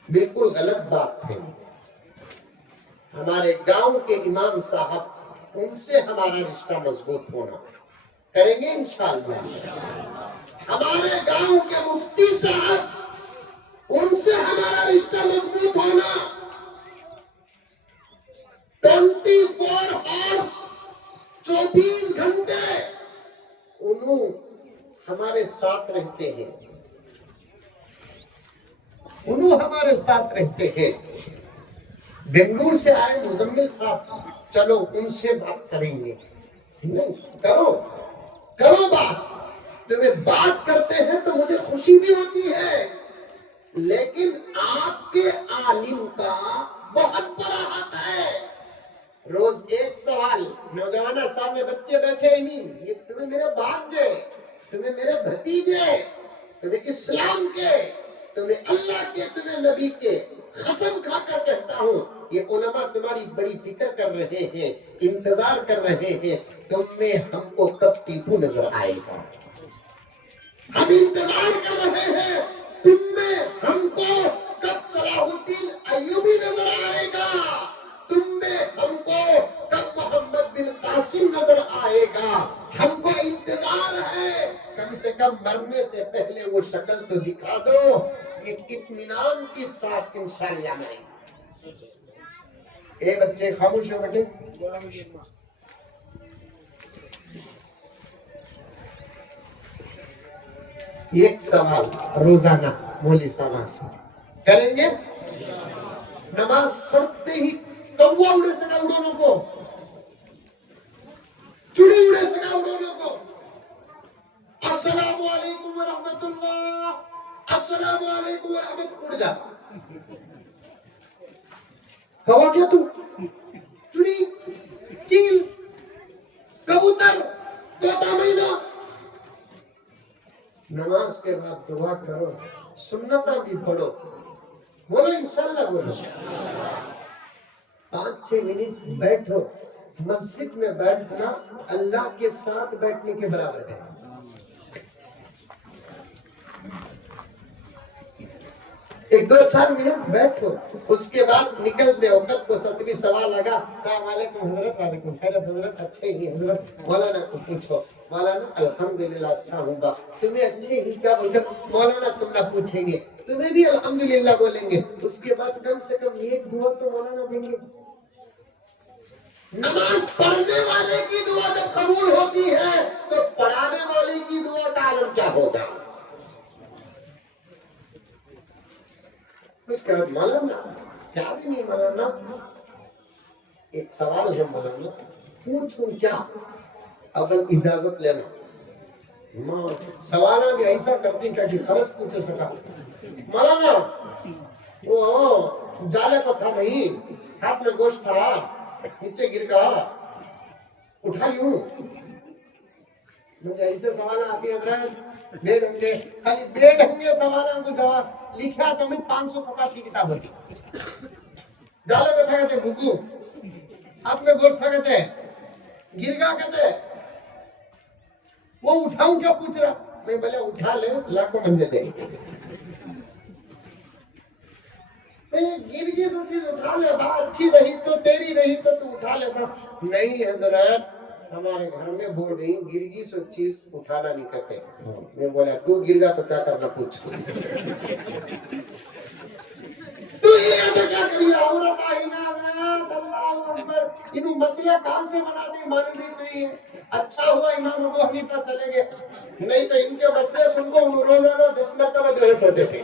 بالکل غلط بات ہے۔ ہمارے گاؤں کے امام صاحب، ان سے ہمارا رشتہ مضبوط ہونا کریں گے انشاءاللہ۔ ہمارے گاؤں کے مفتی صاحب، ان سے ہمارا رشتہ مضبوط ہونا۔ 24 آورس، 24 گھنٹے انہوں ہمارے ساتھ رہتے ہیں، انہوں ہمارے ساتھ رہتے ہیں۔ بنگلور سے آئے مزمل صاحب، چلو ان سے بات کریں گے، نہیں کرو بات۔ تمہیں بات کرتے ہیں تو مجھے خوشی بھی ہوتی ہے، لیکن آپ کے عالم کا بہت بڑا حق ہے۔ روز ایک سوال، نوجوانہ سامنے بچے بیٹھے ہی نہیں، یہ تمہیں میرے بھانجے، تمہیں میرے بھتیجے، تمہیں اسلام کے، تمہیں اللہ کے، تمہیں نبی کے، قسم کھا کر کہتا ہوں، یہ علماء تمہاری بڑی فکر کر رہے ہیں، انتظار کر رہے ہیں، تم میں ہم کو کب ٹیپو نظر آئے گا۔ ہم انتظار کر رہے ہیں، تم میں ہم کو کب صلاح الدین ایوبی نظر آئے گا، تم میں ہم کو کب محمد بن قاسم نظر آئے گا۔ ہم کو انتظار ہے، کم سے کم مرنے سے پہلے وہ شکل تو دکھا دو، ایک اطمینان کی ساتھ انشاءاللہ مریں گے۔ اے بچے خاموش ہو بیٹے۔ ایک سوال روزانہ مولی صاحب سے کریں گے۔ نماز پڑھتے ہی کوا اڑے سکا اڑونوں کو، چڑی اڑے سکا اڑونوں کو، السلام علیکم ورحمت اللہ، السلام علیکم ورحمت، اڑ جاتا۔ کوا کیا تو؟ چڑی، چیل، کبوتر، طوطا مینا۔ نماز کے بعد دعا کرو، سنتاں بھی پڑھو، بولو انشاءاللہ بولو۔ 5-6 منٹ بیٹھو، مسجد میں بیٹھنا اللہ کے ساتھ بیٹھنے کے برابر ہے۔ ایک 2-4 منٹ بیٹھو، اس کے بعد نکلتے وقت کو 7ویں سوال لگا، السلام علیکم حضرت، وعلیکم خیرت حضرت، اچھے ہی حضرت، مولانا کو پوچھو، مولانا الحمدللہ اچھا ہوں گا، تمہیں اچھے ہی کیا بول کر مولانا تم نہ پوچھیں گے، تمہیں بھی الحمدللہ بولیں گے، اس کے بعد کم سے کم ایک دعا تو مولانا دیں گے۔ نماز پڑھنے والے کی دعا جب قبول ہوتی ہے تو پڑھانے والے کی دعا کا عالم کیا ہوگا۔ اس کا مولانا کیا بھی نہیں، مولانا ایک سوال ہے مولانا، پوچھوں کیا؟ اول اجازت لینا۔ سوالہ بھی ایسا کرتے ہیں کہ فرض پوچھے سکا، مولانا وہ جالے کو تھا نہیں، ہاتھ میں گوشت تھا، نیچے گر گیا، اٹھا لیوں؟ مجھے ایسے سوالہ آتی حضرت، بے ڈھنگے، خالی بے ڈھنگے سوالوں کو جواب لکھا تو میں 500 صفحات کی کتاب ہوتی۔ جالے کو تھا کہتے بھوکو، ہاتھ میں گوشت تھا کہتے گر گیا کہتے، وہ اٹھاؤں کیا پوچھ رہا؟ میں بولے اٹھا لے، لاکھوں منجے دے، گر گئی سو چیز اٹھا لے، بات اچھی رہی تو تیری رہی تو تو اٹھا لیتا۔ نہیں حضرت، ہمارے گھر میں بول رہی گرگی سو چیز اٹھانا نہیں کہتے۔ میں بولا تو گر گا تو کیا کرنا پوچھ، تو یہ تو کیا کری عورت آئی نا حضرت، اللہ اکبر. انہوں مسئلہ کہاں سے بنا دی معلوم ہی نہیں ہے. اچھا ہوا امام ابو حنیفہ چلے گئے, نہیں تو ان کے مسئلے سن کو انہوں روزانہ 10 مرتبہ بحث ہوتے تھے.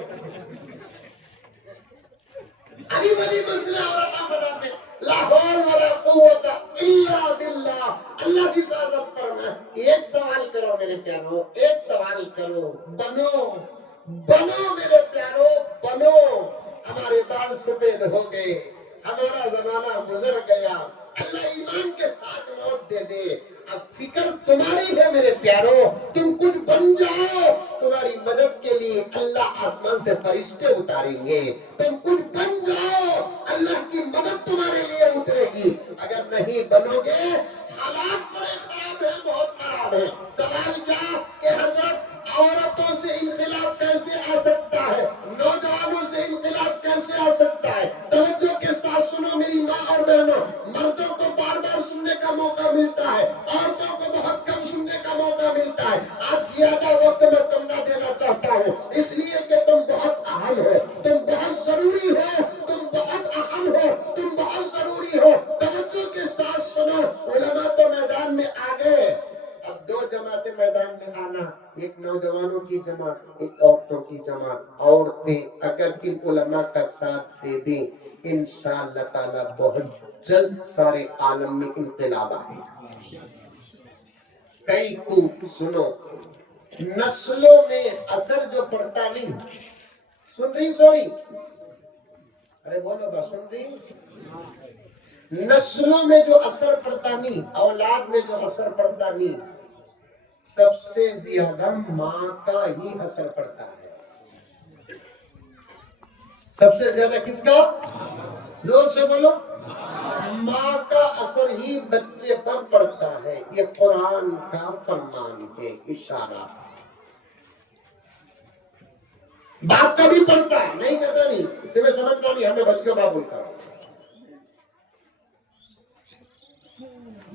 علی بڑی مسئلہ عورتاں بناتے, لا حول ولا قوت الا باللہ. اللہ کی حفاظت فرما. ایک سوال کرو میرے پیارو, ایک سوال کرو, بنو میرے پیارو, بنو. ہمارے بال سفید ہو گئے, ہمارا زمانہ گزر گیا, اللہ ایمان کے ساتھ موت دے دے. اب فکر تمہاری ہے میرے پیارو, تم کچھ بن جاؤ, تمہاری مدد کے لیے اللہ آسمان سے فرشتے اتاریں گے. تم کچھ بن جاؤ, اللہ کی مدد تمہارے لیے اترے گی. اگر نہیں بنو گے, حالات بڑے خراب ہیں, بہت خراب ہیں. سوال کیا کہ حضرت عورتوں سے انقلاب کیسے آ سکتا ہے, نوجوانوں سے انقلاب کیسے آ سکتا ہے؟ توجہ کے ساتھ سنو میری ماں اور بہنوں. مردوں کو بار بار سننے کا موقع ملتا ہے, عورتوں کو بہت کم سننے کا موقع ملتا ہے. آج زیادہ وقت میں تم نہ دینا چاہتا ہوں, اس لیے کہ تم بہت اہم ہو, تم بہت ضروری ہو, تم بہت اہم ہو, تم بہت ضروری ہو. توجہ کے ساتھ سنو. علماء تو میدان میں آ گئے, اب 2 جماعتیں میدان میں آنا, ایک نوجوانوں کی جماعت, ایک عورتوں کی جماعت. عورتیں اگر ان علماء کا ساتھ دے دیں, انشاءاللہ تعالی بہت جلد سارے عالم میں انقلاب آئے. کئی کو سنو, نسلوں میں اثر جو پڑتا نہیں, سن رہی سوری, ارے بولو با, سن رہی, نسلوں میں جو اثر پڑتا نہیں, اولاد میں جو اثر پڑتا نہیں, سب سے زیادہ ماں کا ہی اثر پڑتا ہے. سب سے زیادہ کس کا؟ زور سے بولو. ماں کا اثر ہی بچے پر پڑتا ہے. یہ قرآن کا فرمان ہے, اشارہ. باپ کا بھی پڑتا ہے, نہیں کہتا نہیں, تمہیں سمجھنا نہیں, ہمیں بچ کے باپ بولتا.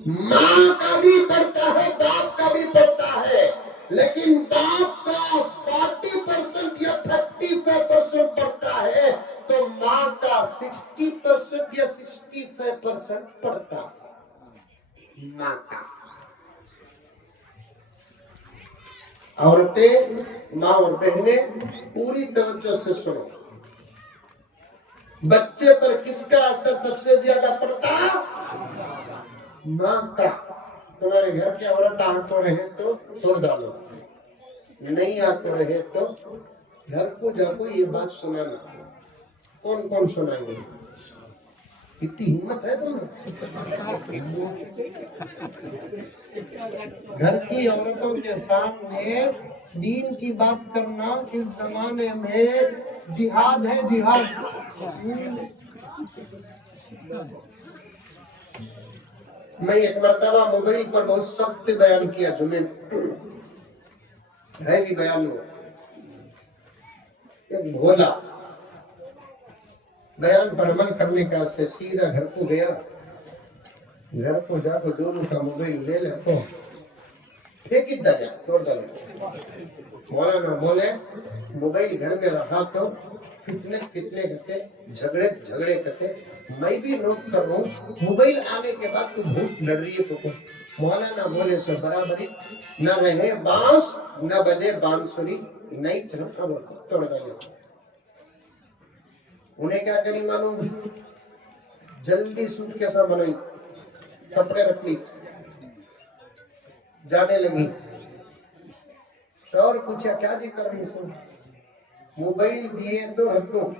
ماں کا بھی پڑتا ہے, باپ کا بھی پڑتا ہے, لیکن باپ کا 40% یا 35% پڑتا ہے, تو ماں کا 60% یا 65% پڑتا ہے. ماں کا. عورتیں, ماں اور بہنیں پوری توجہ سے سنو. بچے پر کس کا اثر سب سے زیادہ پڑتا؟ ماں کا. تمہارے گھر کی عورت آ تو رہے تو چھوڑ ڈالو, نہیں آ تو رہے تو گھر کو جا کو یہ بات سنانا. کون کون سنائیں گے؟ کتنی ہمت ہے تم. گھر کی عورتوں کے سامنے دین کی بات کرنا اس زمانے میں جہاد ہے, جہاد. میں ایک مرتبہ موبائل پر بہت سخت بیان کیا, جمعے ہے بھی بیان ہو. ایک بھولا بیان پر عمل کرنے کا سے سیدھا گھر کو گیا. گھر کو جا کو جو کا موبائل لے لے کو پھینک دا جا, توڑ ڈالے. مولانا بولے موبائل گھر میں رہا تو فتنے کرتے, جھگڑے کرتے. میں بھی نوٹ کر رہا ہوں, موبائل آنے کے بعد تو بھوک لڑ رہی ہے تو مولانا بولے سو برابری نہ رہے بانس نہ بجے بانسری, نہیں چرکا بولتا, توڑ ڈالے. انہیں کیا کری معلوم, جلدی سوٹ کیسا بنائی, کپڑے رکھ لی, جانے لگی. شوہر پوچھا کیا جی کر رہی سو؟ موبائل دیے تو رکھ دو,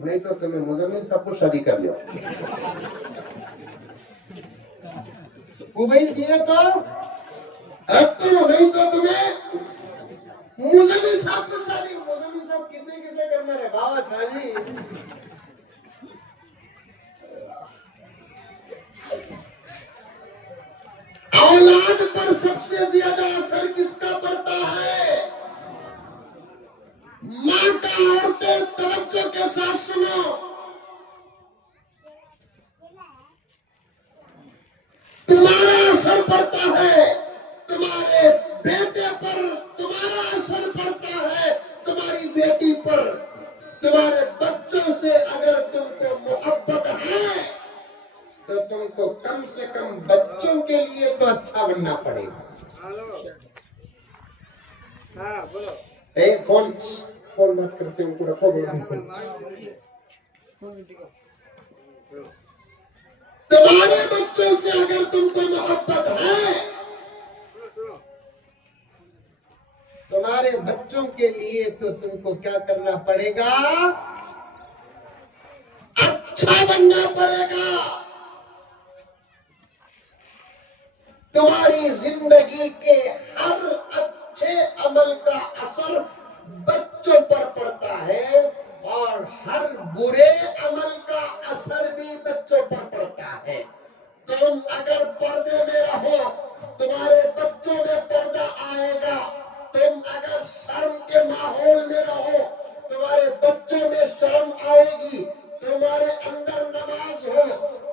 نہیں تو تمہیں مزمل سب کو شادی کر لیا. موبائل دیے تو رکھ دو, نہیں تو تمہیں مزمل صاحب کو شادی. مزمل صاحب کسے کرنا رہے بابا شادی. اولاد پر سب سے زیادہ اثر کس کا پڑتا ہے؟ ماں کا. عورتیں توجہ کے ساتھ سنو, تمہارا اثر پڑتا ہے, تمہارے بیٹے پر تمہارا اثر پڑتا ہے, تمہاری بیٹی پر, تمہارے بچوں سے اگر تم کو محبت ہے تو تم کو کم سے کم بچوں کے لیے تو اچھا بننا پڑے گا. فون بات کرتے ان کو رکھو. تمہارے بچوں سے اگر تم کو محبت ہے، تمہارے بچوں کے لیے تو تم کو کیا کرنا پڑے گا؟ اچھا بننا پڑے گا. تمہاری زندگی کے ہر اچھے عمل کا اثر بچوں پر پڑتا ہے اور ہر برے عمل کا اثر بھی بچوں پر پڑتا ہے. تم اگر پردے میں رہو تمہارے بچوں میں پردہ آئے گا. تم اگر شرم کے ماحول میں رہو تمہارے بچوں میں شرم آئے گی. تمہارے اندر نماز ہو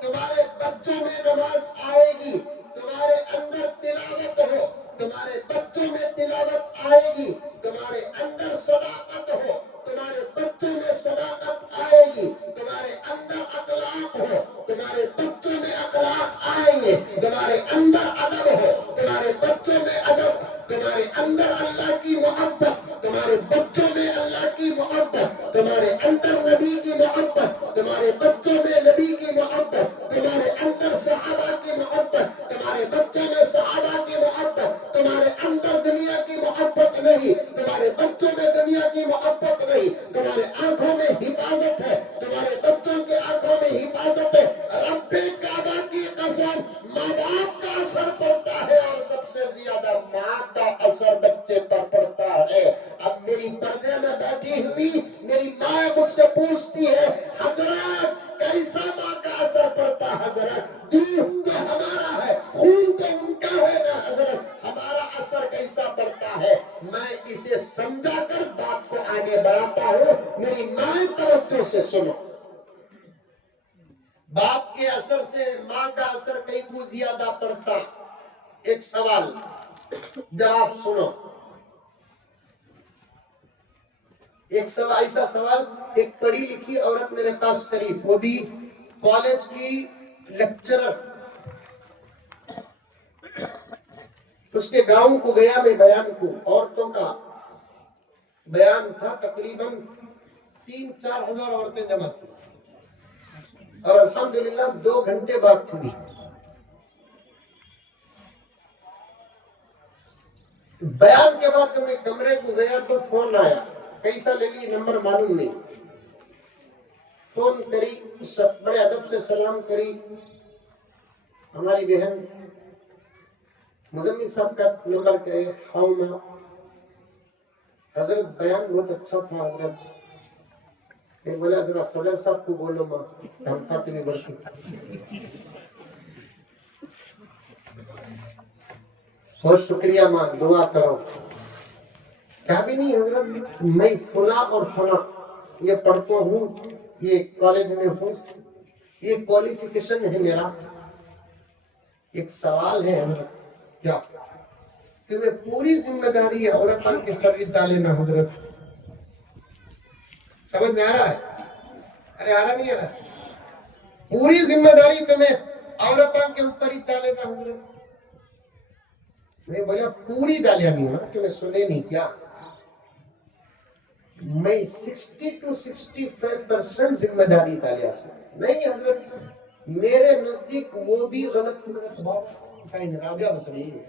تمہارے بچوں میں نماز آئے گی. تمہارے اندر تلاوت ہو تمہارے بچوں میں تلاوت آئے گی. تمہارے اندر صداقت ہو تمہارے بچوں میں صداقت آئے گی. تمہارے اندر اخلاق ہو تمہارے بچوں میں اخلاق آئیں گے. تمہارے اندر ادب ہو تمہارے بچوں میں ادب. تمہارے اندر اللہ کی محبت تمہارے بچوں میں اللہ کی محبت. تمہارے اندر نبی کی محبت تمہارے بچوں میں نبی کی محبت. تمہارے اندر صحابہ کی محبت تمہارے بچوں میں صحابہ کی محبت. تمہارے اندر دنیا کی محبت نہیں تمہارے بچوں میں دنیا کی محبت نہیں. تمہارے آنکھوں میں حفاظت ہے تمہارے بچوں کے آنکھوں میں حفاظت ہے. رب کعبہ کی قسم ماں باپ کا اثر پڑتا ہے اور سب سے زیادہ ماں کا اثر بچے پر پڑتا ہے. اب میری پردے میں بیٹھی ہوئی میری ماں مجھ سے پوچھتی ہے حضرت کیسا ماں کا اثر پڑتا؟ حضرت دودھ تو ہمارا ہے خون تو ان کا ہے نا حضرت ہمارا اثر کیسا پڑتا ہے؟ میں اسے سمجھا کر بات کو آگے بڑھاتا ہوں. میری ماں توجہ سے سنو. باپ کے اثر سے ماں کا اثر کئی کو زیادہ پڑتا. ایک سوال جواب سنو. ایک سوال ایسا سوال ایک پڑھی لکھی عورت میرے پاس کری وہ بھی کالج کی لیکچرر. اس کے گاؤں کو گیا میں بیان کو عورتوں کا بیان تھا. تقریباً 3-4 ہزار عورتیں جمع تھیں اور الحمدللہ 2 گھنٹے بات ہوئی. بیان کے بعد جب میں کمرے کو گیا تو فون آیا. کیسا لے لی نمبر معلوم نہیں. فون کری بڑے ادب سے سلام کری. ہماری بہن مزمل صاحب کا نمبر کرے. ہاؤ نا حضرت بیان بہت اچھا تھا حضرت. ایک بولا ذرا صدر صاحب کو بولو ماں تنخواہ بھی بڑھتی. بہت شکریہ ماں دعا کرو. کیا بھی نہیں حضرت میں فلاں اور فلاں یہ پڑھتا ہوں یہ کالج میں ہوں یہ کوالیفیکیشن ہے میرا. ایک سوال ہے حضرت کیا تمہیں پوری ذمہ داری ہے عورتوں کے سر اٹھا لینا حضرت؟ سمجھ میں آ رہا ہے؟ ارے آ رہا نہیں آ رہا؟ پوری ذمہ داری تمہیں عورتوں کے اوپر اٹھا لینا حضرت؟ میں بولا پوری دالیاں نہیں ہونا تمہیں سنے نہیں کیا. میں 60 to 65% ذمہ داری دالیا سے نہیں حضرت. میرے نزدیک وہ بھی غلط بات کہیں رابعہ بس نہیں ہے.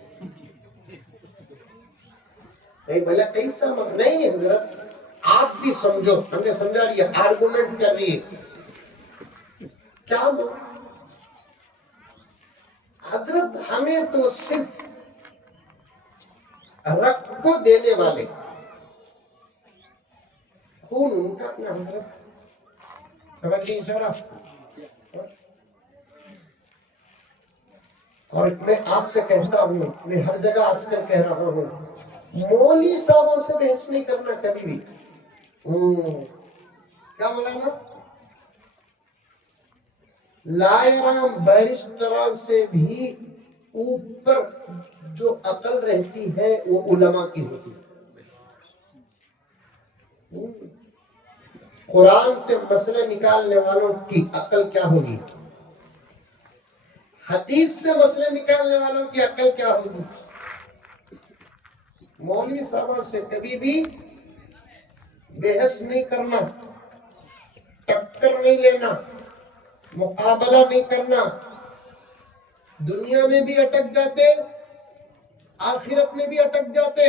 نہیں بھلا کیسا نہیں حضرت آپ بھی سمجھو. ہم نے سمجھا رہی ہے آرگومنٹ کر رہی ہے کیا حضرت. ہمیں تو صرف رق کو دینے والے خون ان کا اپنا حضرت. سمجھ گئی اشارہ؟ اور میں آپ سے کہتا ہوں میں ہر جگہ آج کل کہہ رہا ہوں مولوی صاحبوں سے بحث نہیں کرنا کبھی بھی. کیا بولا نا لائرام بیرسٹروں سے بھی اوپر جو عقل رہتی ہے وہ علماء کی ہوتی ہے. قرآن سے مسئلے نکالنے والوں کی عقل کیا ہوگی؟ حدیث سے مسئلے نکالنے والوں کی عقل کیا ہوگی؟ مولوی صاحب سے کبھی بھی بحث نہیں کرنا، ٹکر نہیں لینا، مقابلہ نہیں کرنا. دنیا میں بھی اٹک جاتے، آخرت میں بھی اٹک جاتے.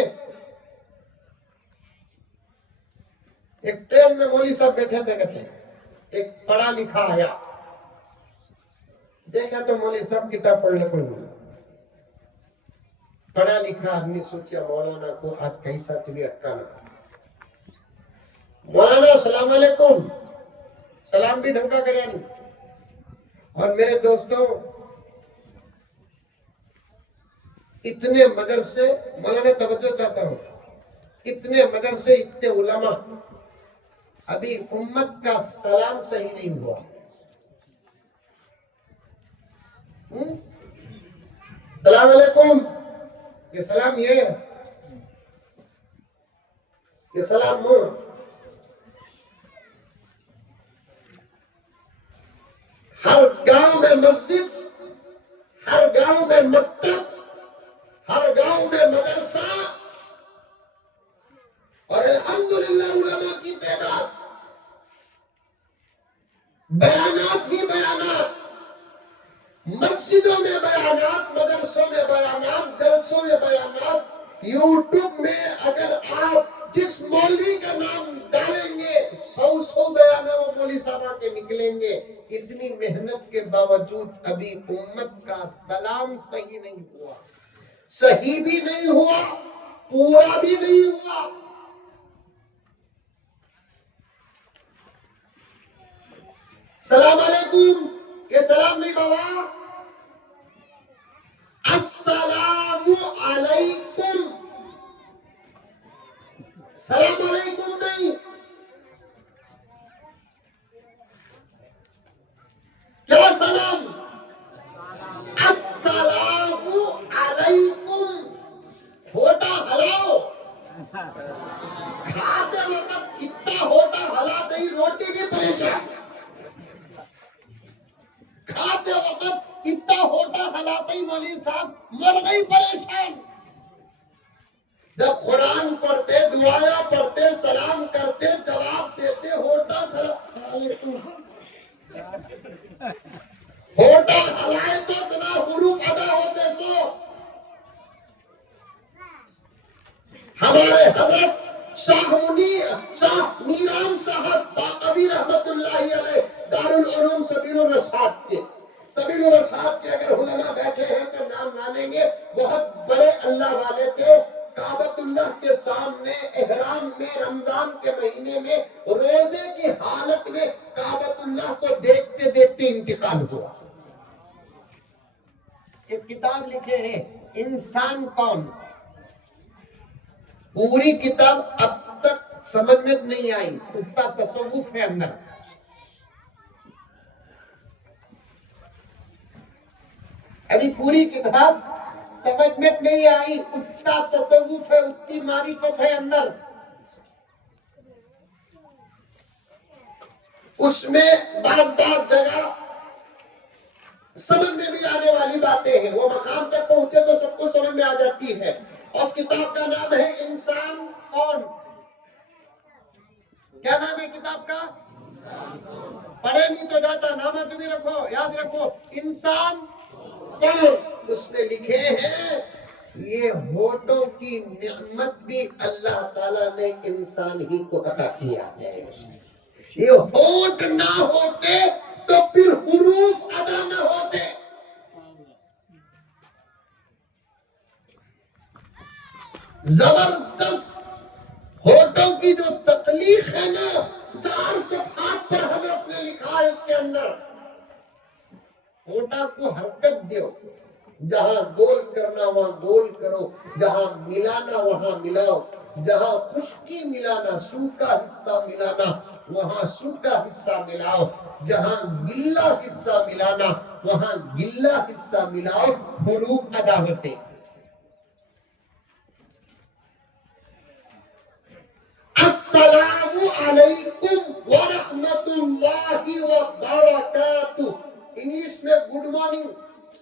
ایک ٹرین میں مولوی صاحب بیٹھے تھے، کہتے ہیں ایک پڑھا لکھا آیا، دیکھا تو مولوی صاحب کتاب پڑھنے کو نہیں. پڑھا لکھا آدمی سوچا مولانا کو آج کیسا بھی اٹکانا. مولانا السلام علیکم، سلام بھی ڈھنگ کا کرا نہیں. اور میرے دوستوں، اتنے مدرسے، مولانا توجہ چاہتا ہوں، اتنے مدرسے، اتنے علماء، ابھی امت کا سلام صحیح نہیں ہوا. سلام علیکم، یہ سلام یہ ہے، یہ سلام ہو. ہر گاؤں میں مسجد، ہر گاؤں میں مکتب، ہر گاؤں میں مدرسہ، اور الحمدللہ علماء کی تعداد، بیانات ہی بیانات، مسجدوں میں بیانات، مدرسوں میں بیانات، جلسوں میں بیانات. یوٹیوب میں اگر آپ جس مولوی کا نام ڈالیں گے 100 بیانات وہ مولوی صاحب کے نکلیں گے. اتنی محنت کے باوجود ابھی امت کا سلام صحیح نہیں ہوا، صحیح بھی نہیں ہوا، پورا بھی نہیں ہوا. سلام علیکم، یہ سلام نہیں بابا، السلام علیکم، سلام علیکم نہیں. کیا سلام؟ السلام علیکم. ہوٹا ہلاؤ، کھاتے وقت اتنا ہوٹا ہلاتے ہی روٹی بھی پریشان. کھاتے وقت اتنا ہوٹا ہلاتے ہی مولوی صاحب مر گئی پریشان. جب قرآن پڑھتے، دعائیں پڑھتے، سلام کرتے، جواب دیتے، ہوٹا چلا ہوٹا ہلائے تو اتنا حروف ادا ہوتے. سو ہمارے حضرت شاہ میران صاحب باقوی رحمت اللہ علیہ دارالعلوم سبیل الرشاد کے اگر علماء بیٹھے ہیں تو نام جانیں گے. بہت بڑے اللہ والے تھے. کعبۃ اللہ کے سامنے احرام میں رمضان کے مہینے میں روزے کی حالت میں کعبۃ اللہ کو دیکھتے دیکھتے انتقال ہوا. ایک کتاب لکھے ہیں انسان کون. پوری کتاب اب تک سمجھ میں نہیں آئی، اتنا تصوف ہے اندر. ابھی پوری کتاب سمجھ میں نہیں آئی، اتنا تصوف ہے، اتنی معرفت ہے اندر. اس میں بعض جگہ سمجھ میں بھی آنے والی باتیں ہیں. وہ مقام تک پہنچے تو سب کو سمجھ میں آ جاتی ہے. اور اس کتاب کا نام ہے انسان کون. کیا نام ہے کتاب کا؟ پڑھے نہیں تو جاتا، نام تمہیں رکھو، یاد رکھو، انسان کون. اس میں لکھے ہیں یہ ہونٹوں کی نعمت بھی اللہ تعالیٰ نے انسان ہی کو عطا کیا ہے. یہ ہونٹ نہ ہوتے تو پھر حروف ادا نہ ہوتے. زبردست ہونٹوں کی جو تخلیق ہے نا، 4 صفحات پر حضرت نے لکھا ہے. اس کے اندر ہونٹا کو حرکت دیو، جہاں گول کرنا وہاں گول کرو، جہاں ملانا وہاں ملاؤ، جہاں خشکی ملانا، سوکھا حصہ ملانا وہاں سوکھا حصہ ملاؤ، جہاں گلا حصہ ملانا وہاں گلا حصہ ملاؤ. حروف ادا ہوتے. السلام علیکم ورحمت اللہ وبرکاتہ. انگلش میں good morning,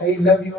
I love you.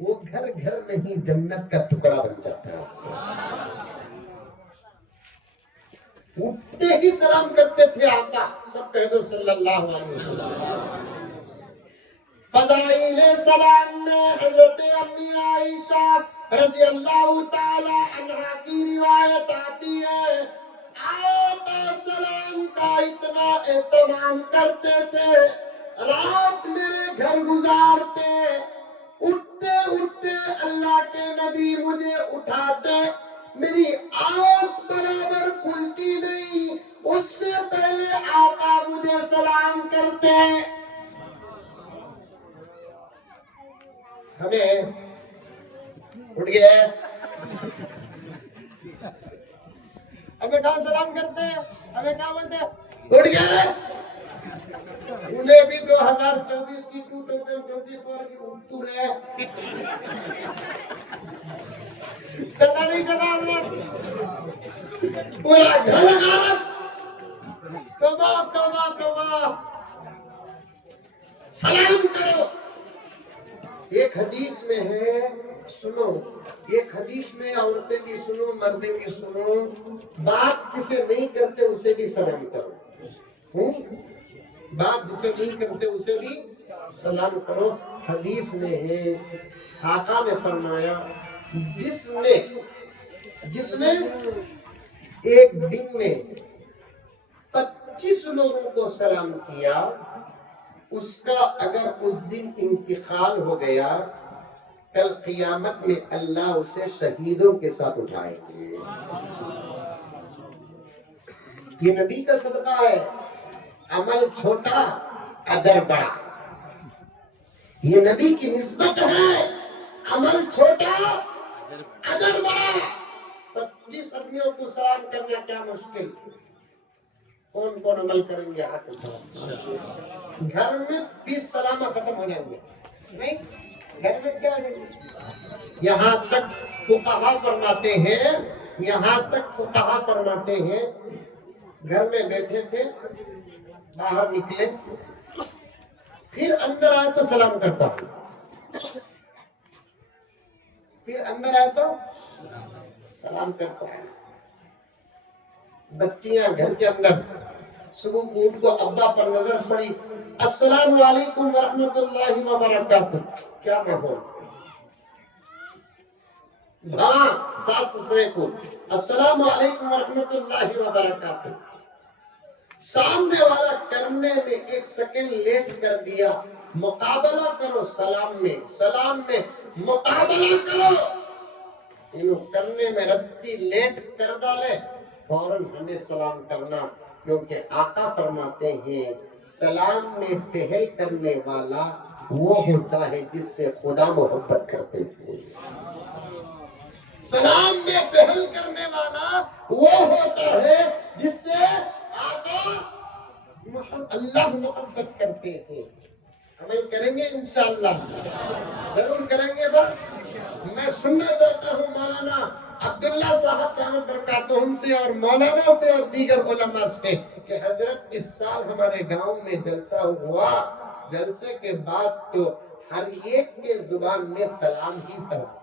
وہ گھر گھر نہیں جنت کا ٹکڑا بن جاتا ہے. اٹھتے ہی سلام کرتے تھے آقا. سب کہہ دو صلی اللہ علیہ وسلم. فضائل سلام میں حضرت امی عائشہ رضی اللہ تعالی عنہا کی روایت آتی ہے. آپ سلام کا اتنا اہتمام کرتے تھے، رات میرے گھر گزارتے، اٹھتے اٹھتے اللہ کے نبی مجھے اٹھاتے، میری آنکھ برابر کھلتی نہیں، اس سے پہلے آقا مجھے سلام کرتے. ہمیں اٹھ گئے، ہمیں کہاں سلام کرتے ہیں، ہمیں کہاں بولتے ہیں اٹھ گئے. انہیں بھی 2024 کی 2024 کی اٹھو رہے. چلنا نہیں کرنا حضرت، پورا گھر غارت. توبہ توبہ توبہ. سلام کرو. ایک حدیث میں ہے، سنو، ایک حدیث میں عورتیں بھی سنو، مرد بھی سنو، بات جسے نہیں کرتے اسے بھی سلام کرو. بات جسے نہیں کرتے اسے بھی سلام کرو. حدیث میں ہے، آقا نے فرمایا جس نے ایک دن میں 25 لوگوں کو سلام کیا، اس کا اگر اس دن انتقال ہو گیا، کل قیامت میں اللہ اسے شہیدوں کے ساتھ اٹھائے گے. یہ نبی کا صدقہ ہے. عمل چھوٹا، اجر بڑا. یہ نبی کی نسبت ہے. عمل چھوٹا، اجر بڑا. 25 آدمیوں کو سلام کرنا کیا مشکل. کون کون عمل کریں گے ہاتھ اٹھاؤ. گھر میں 20 سلام ختم ہو جائیں گے. نہیں، گھر میں کیا کریں گے. یہاں تک فقہا فرماتے ہیں گھر میں بیٹھے تھے، باہر نکلے، پھر اندر آئے تو سلام کرتا ہوں، پھر اندر آئے تو سلام کرتا ہوں. بچیاں گھر کے اندر صبح اٹھ کو ابا پر نظر پڑی، السلام علیکم ورحمۃ اللہ وبرکاتہ. کیا ماحول. ہاں، ساس سسرے کو السلام علیکم ورحمۃ اللہ وبرکاتہ. سامنے والا کرنے میں 1 سیکنڈ لیٹ کر دیا، مقابلہ کرو. سلام میں مقابلہ کرو. انہوں کرنے میں رتی لیٹ کر ڈالے، فوراً ہمیں سلام کرنا. کیونکہ آقا فرماتے ہیں سلام میں پہل کرنے والا وہ ہوتا ہے جس سے خدا محبت کرتے ہیں. سلام میں پہل کرنے والا وہ ہوتا ہے جس سے آقا اللہ محبت کرتے ہیں. عمل کریں گے انشاءاللہ، ضرور کریں گے. بس میں سننا چاہتا ہوں مولانا عبداللہ صاحب دامت برکاتہم سے اور مولانا سے اور دیگر علماء سے کہ حضرت اس سال ہمارے گاؤں میں جلسہ ہوا، جلسے کے بعد تو ہر ایک کے زبان میں سلام ہی سلام.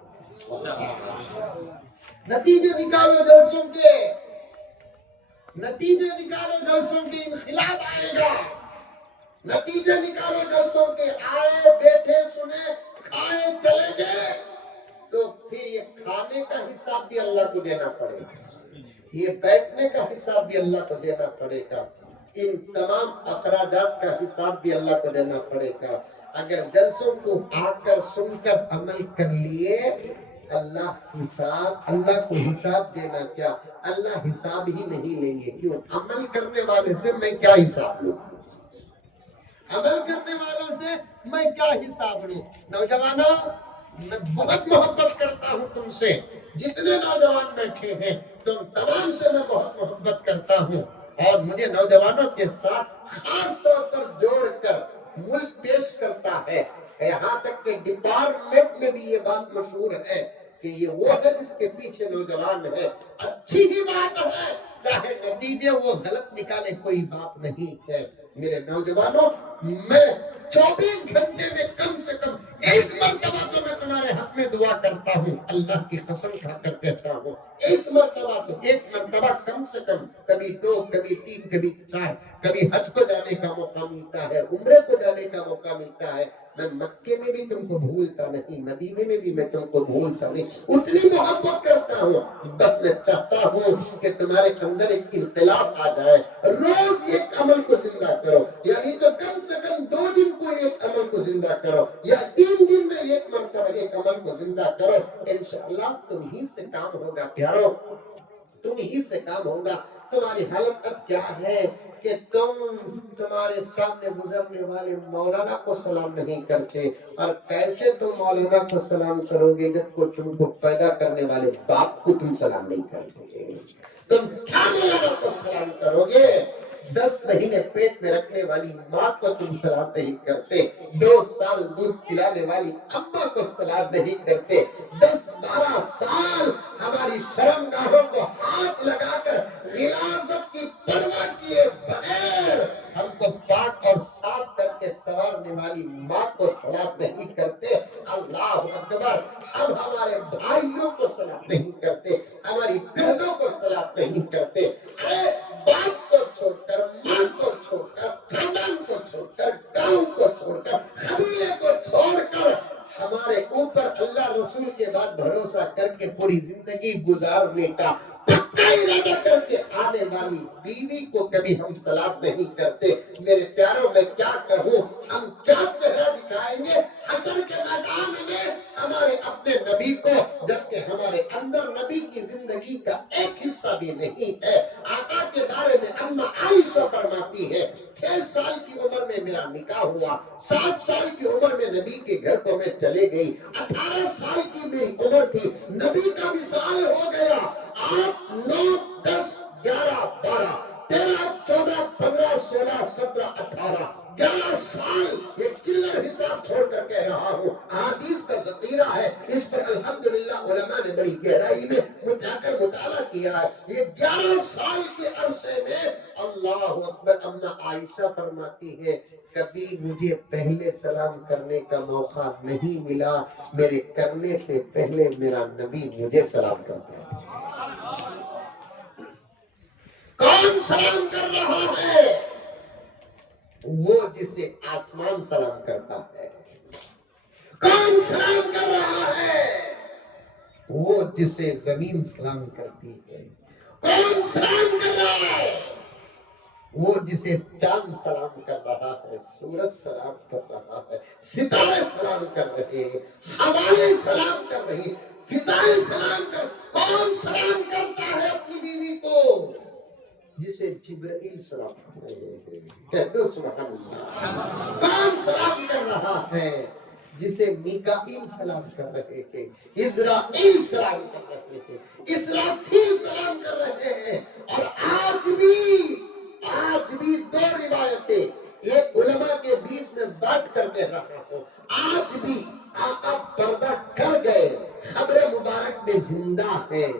نتیجے نکالو جلسوں کے، نتیجے نکالو جلسوں کے، انقلاب آئے گا. نتیجے نکالو جلسوں کے، آئے بیٹھے سنے کھائے چلے گئے تو پھر یہ کھانے کا حساب بھی اللہ کو دینا پڑے گا، یہ بیٹھنے کا حساب بھی اللہ کو دینا پڑے گا، ان تمام اخراجات کا حساب بھی اللہ کو دینا پڑے گا. اگر جلسوں کو آ کر سن کر عمل کر لیے، اللہ کو حساب دینا کیا، اللہ حساب ہی نہیں لیں گے. کیوں؟ عمل کرنے والے سے میں کیا حساب لوں، عمل کرنے والوں سے میں کیا حساب لوں. نوجوانوں، میں بہت محبت کرتا ہوں تم سے، جتنے نوجوان بیٹھے ہیں تم تمام سے میں بہت محبت کرتا ہوں. اور مجھے نوجوانوں کے ساتھ خاص طور پر جوڑ کر ملک پیش کرتا ہے. یہاں تک کہ ڈپارٹمنٹ میں بھی یہ بات مشہور ہے کہ یہ وہ ہے جس کے پیچھے نوجوان ہے. اچھی ہی بات ہے، چاہے نتیجے وہ غلط نکالے، کوئی بات نہیں ہے. میرے نوجوانوں، میں 24 گھنٹے میں کم سے کم ایک مرتبہ تو میں تمہارے حق میں دعا کرتا ہوں، اللہ کی قسم کھا کر کہتا ہوں، ایک مرتبہ کم سے کم، کبھی 2 کبھی 3 کبھی 4، کبھی حج کو جانے کا موقع ملتا ہے، عمرے کو جانے کا موقع ملتا ہے، میں مکے میں بھی تم کو بھولتا نہیں، مدینے میں بھی میں تم کو بھولتا نہیں، اتنی محبت کرتا ہوں، بس میں چاہتا ہوں کہ تمہارے اندر ایک انقلاب آ جائے، روز ایک عمل کو زندہ کرو، یعنی تو کم سے کم 2 دن کو ایک عمل کو زندہ کرو، یا 3 دن میں ایک مرتبہ ایک عمل کو زندہ کرو، انشاءاللہ تم ہی سے کام ہوگا پیارو، تم ہی سے کام ہوگا۔ تمہاری حالت اب کیا ہے کہ تمہارے سامنے گزرنے والے مولانا کو سلام نہیں کرتے، اور کیسے تم مولانا کو سلام کرو گے جب کو تم کو پیدا کرنے والے باپ کو تم سلام نہیں کرتے؟ تم کیا مولانا کو سلام کرو گے؟ 10 مہینے پیٹ میں رکھنے والی ماں کو تم سلام نہیں کرتے، 2 سال دودھ پلانے والی اماں کو سلام نہیں کرتے، 10-12 سال ہماری شرمگاہوں کو ہاتھ لگا کر غلاظت کی پرواہ کیے بغیر ہم کو پاک اور صاف کر کے سنوارنے والی ماں کو سلام نہیں کرتے۔ اللہ اکبر! ہم ہمارے بھائیوں کو سلام نہیں کرتے، ہماری بہنوں کو سلام نہیں کرتے۔ ارے باپ کو چھوڑ کر، ماں کو چھوڑ کر، خاندان کو چھوڑ کر، گاؤں کو چھوڑ کر، قبیلے کو چھوڑ کر ہمارے اوپر اللہ رسول کے بعد بھروسہ کر کے پوری زندگی گزارنے کا پکا ارادہ کر کے آنے والی بیوی کو کبھی ہم سلام نہیں کرتے۔ میرے پیاروں میں کیا کہوں، ہم کیا چہرہ دکھائیں گے حشر کے میدان میں ہمارے اپنے نبی کو، جبکہ ہمارے اندر نبی کی زندگی کا ایک حصہ بھی نہیں ہے۔ آقا کے بارے میں اما عائشہ فرماتی ہے 6 سال کی عمر میں میرا نکاح ہوا، 7 سال کی عمر میں نبی کے گھر کو میں چلے گئی، 18 سال کی میری عمر تھی، نبی کا وصال ہو گیا، 8 9 10 11 12 13 14 15 16 17 18 11 سال یہ چلر حساب چھوڑ کر کہہ رہا ہوں، احادیث کا ذخیرہ ہے، اس پر الحمدللہ علماء نے بڑی گہرائی میں جا کر مطالعہ کیا ہے۔ یہ 11 سال کے عرصے میں اللہ اکبر، اما عائشہ فرماتی ہے کبھی مجھے پہلے سلام کرنے کا موقع نہیں ملا، میرے کرنے سے پہلے میرا نبی مجھے سلام کرتا ہے۔ کون سلام کر رہا ہے؟ وہ جسے آسمان سلام کرتا ہے۔ کون سلام کر رہا ہے؟ وہ جسے زمین سلام کرتی ہے۔ کون سلام کر رہا ہے؟ وہ جسے چاند سلام کر رہا ہے، سورج سلام کر رہا ہے، ستارے سلام کر رہے ہیں، ہوائیں سلام کر رہی ہیں، فضائیں سلام کر، کون سلام کرتا ہے اپنی بیوی کو؟ جسے جبرائیل سلام کر رہے ہیں، کہتے ہیں سبحان اللہ۔ کون سلام کر رہا ہے؟ جسے میکائیل سلام کر رہے ہیں، اسرافیل سلام کر رہے ہیں، اسرافیل سلام کر رہے ہیں۔ اور آج بھی 2 روایتیں ایک علماء کے بیچ میں بات کر کے رہا ہوں، آج بھی آقا پردہ کر گئے، قبر مبارک میں زندہ ہیں۔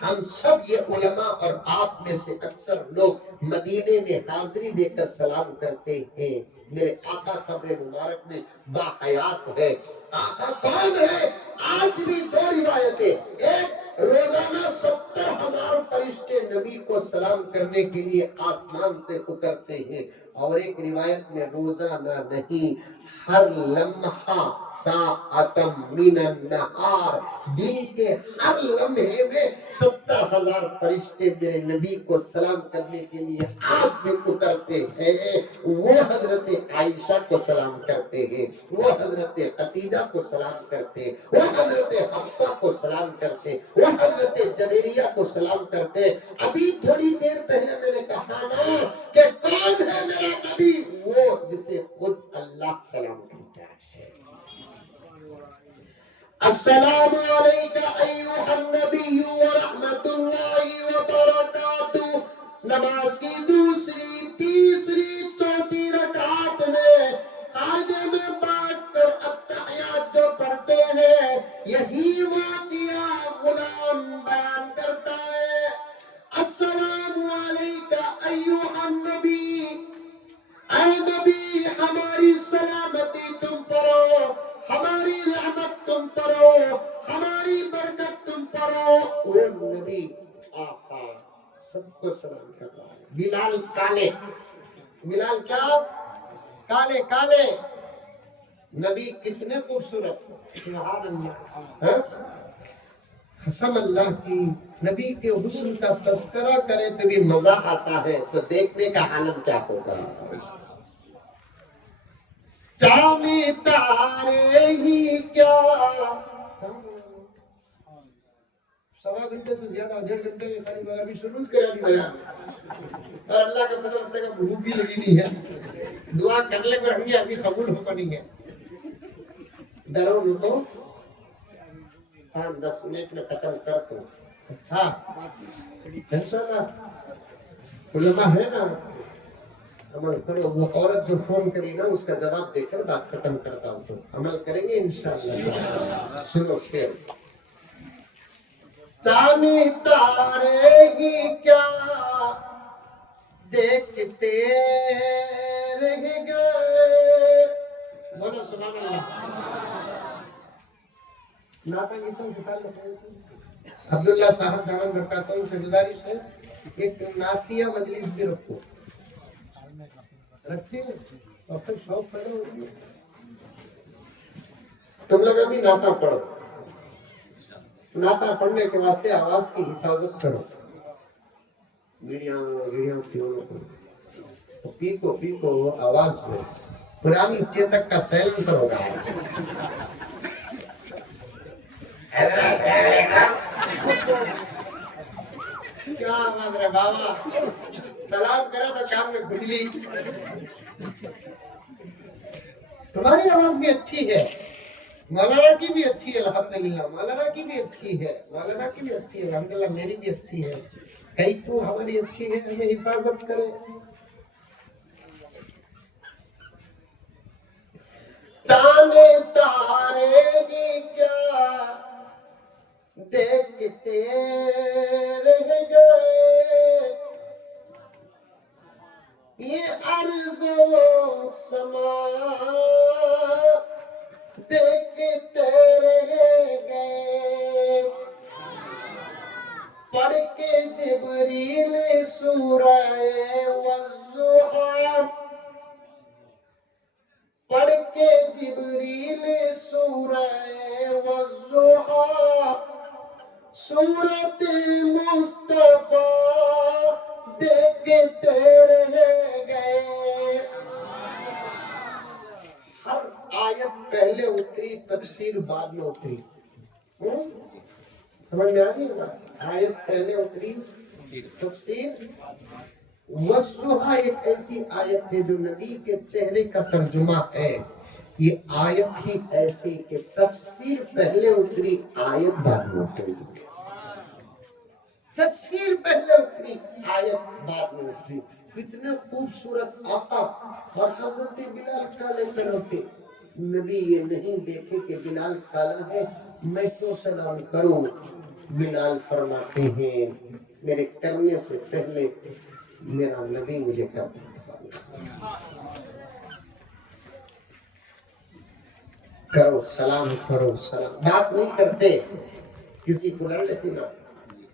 ہم سب یہ علماء اور آپ میں سے اکثر لوگ مدینے میں حاضری دے کر سلام کرتے ہیں۔ میرے آقا قبر مبارک میں باحیات ہے۔ آقا کون ہے؟ آج بھی 2 روایتیں، ایک روزانہ 70,000 فرشتے نبی کو سلام کرنے کے لیے آسمان سے اترتے ہیں، اور ایک روایت میں روزانہ نہیں، ہر لمحہ ساعتم من النہار، دن کے ہر لمحے میں 70,000 فرشتے میرے نبی کو سلام کرنے کے لیے آپ میں اترتے ہیں۔ وہ حضرت عائشہ کو سلام کرتے ہیں، وہ حضرت خدیجہ کو سلام کرتے ہیں، وہ حضرت حفصہ کو سلام کرتے ہیں، وہ حضرت جویریہ کو سلام کرتے ہیں۔ ابھی تھوڑی دیر پہلے میں نے کہا نا کہ کون ہے میرا نبی؟ وہ جسے خود اللہ سلام کرتا ہے۔ السلام علیکہ ایھا النبی ورحمۃ اللہ وبرکاتہ۔ نماز کی دوسری، تیسری، چوتھی رکعت میں قاعدے میں بیٹھ کر التحیات جو پڑھتے ہیں، یہی واقعہ غلام بیان کرتا ہے۔ السلام علیکہ ایھا النبی، اے نبی ہمارے پڑھو. وہ نبی آقا سب کو سلام کر رہا ہے. بلال کالے, بلال کیا کالے کالے, نبی کتنے خوبصورت, سبحان اللہ. قسم اللہ کی, نبی کے حسن کا تذکرہ کرے تو بھی مزہ آتا ہے, تو دیکھنے کا عالم کیا ہوگا. چاند تارے ہی کیا, سوا گھنٹے سے زیادہ, 1.5 گھنٹے کے قریب ابھی شروع کرا دیا, اور اللہ کا فضل ہوتا ہے کہ بھوک بھی لگی نہیں ہے. دعا کر لے پر ہمیں ابھی قبول ہو پانی ہے. ڈرو نہ تو 5-10 منٹ میں ختم کر دو. اچھا انشاءاللہ علماء ہے نا, عمل کرو. وہ عورت جو فون کری نا اس کا جواب دے کر بات ختم کرتا ہوں, تو عمل کریں گے انشاءاللہ. سنو شعر. چاند تارے ہی کیا دیکھتے رہ گئے, بولو سبحان اللہ. ناتا گیتوں سے تعلق ہے. عبداللہ صاحب دامن برکاتہ ان سے گزارش ہے ایک نعتیہ مجلس بھی رکھو, رکھتے ہیں اور پھر شوق پیدا ہوتی ہے. تم لوگ ابھی نعتہ پڑھو, نعتہ پڑھنے کے واسطے آواز کی حفاظت کرو. ویڈیو کیوں پیکو آواز سے پرانی چیتک کا سیلنسر ہو رہا ہے. کیا آواز رہے بابا, سلام کرا تو کام میں بجلی. تمہاری آواز بھی اچھی ہے, مولانا کی بھی اچھی ہے الحمدللہ, مولانا کی بھی اچھی ہے, مولانا کی بھی اچھی ہے الحمدللہ, میری بھی اچھی ہے. کئی تو ہماری اچھی ہے, ہمیں حفاظت کرے. چاند تارے ہی کیا دیکھتے رہ گئے, یہ ارض و سما دیکھتے رہ گئے. پڑھ کے جبریل سورہ والضحیٰ, پڑھ کے جبریل سورہ والضحیٰ, سورت مصطفیٰ دیکھتے رہ گئے. ہر آیت پہلے اتری, تفسیر بعد میں اتری. سمجھ میں آ گئی بات. آیت پہلے اتری, تفسیر. والضحیٰ ایک ایسی آیت ہے جو نبی کے چہرے کا ترجمہ ہے. یہ آیت ہی ایسی کہ تفسیر پہلے اتری, آیت بعد میں اتری. تفسیر پہلے اتری, آیت بعد میں اتری. اتنے خوبصورت آقا اور حضرت بلال کالے پر ہوتے. نبی یہ نہیں دیکھے کہ بلال کالا ہے, میں کیوں سلام کروں. بلال فرماتے ہیں میرے کرنے سے پہلے میرا نبی مجھے کر دیتا. کرو سلام, کرو سلام. بات نہیں کرتے, کسی کو لڑ لیتی نا,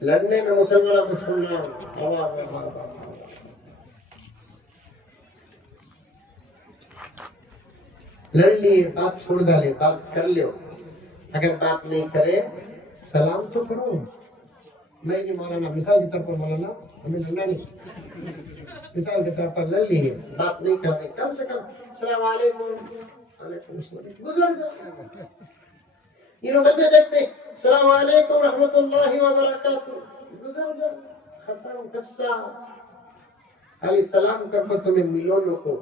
لڑنے میں مسلمانوں کو چھوڑنا. لڑ لیے, بات چھوڑ ڈالے, بات کر لو. اگر بات نہیں کرے سلام تو کرو. میں یہ مولانا مثال کے طور پر, مولانا ہمیں لڑنا نہیں, مثال کے طور پر لڑ لیے, بات نہیں کرنے, کم سے کم السلام علیکم, علیکم السلام, گزر جاؤ. یہ لوگ بندے دیکھتے السلام علیکم رحمت اللہ وبرکاتہ, گزر جاؤ, ختم قصہ. خالی سلام کر کو تمہیں ملونوں کو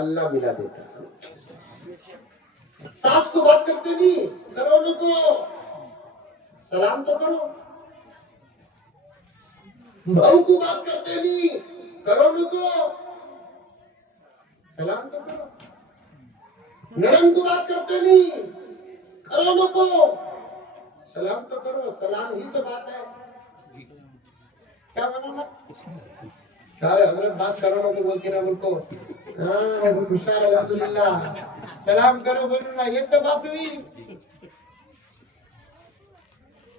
اللہ ملا دیتا ہے. ساس کو بات کرتے نہیں, کرو لوگ کو سلام تو کرو. بھائی کو بات کرتے نہیں, کرو لوگ کو سلام تو کرو. نرم کو بات کرتے نہیں, کرو لوگ کو سلام تو کرو. سلام ہی تو بات ہے. کیا بنانا سارے حضرت بات کرو لوگ کو بولتے نا, بول کو ہاں بہت ہوشیار الحمدللہ, سلام کرو بولو نا, یہ تو بات ہوئی.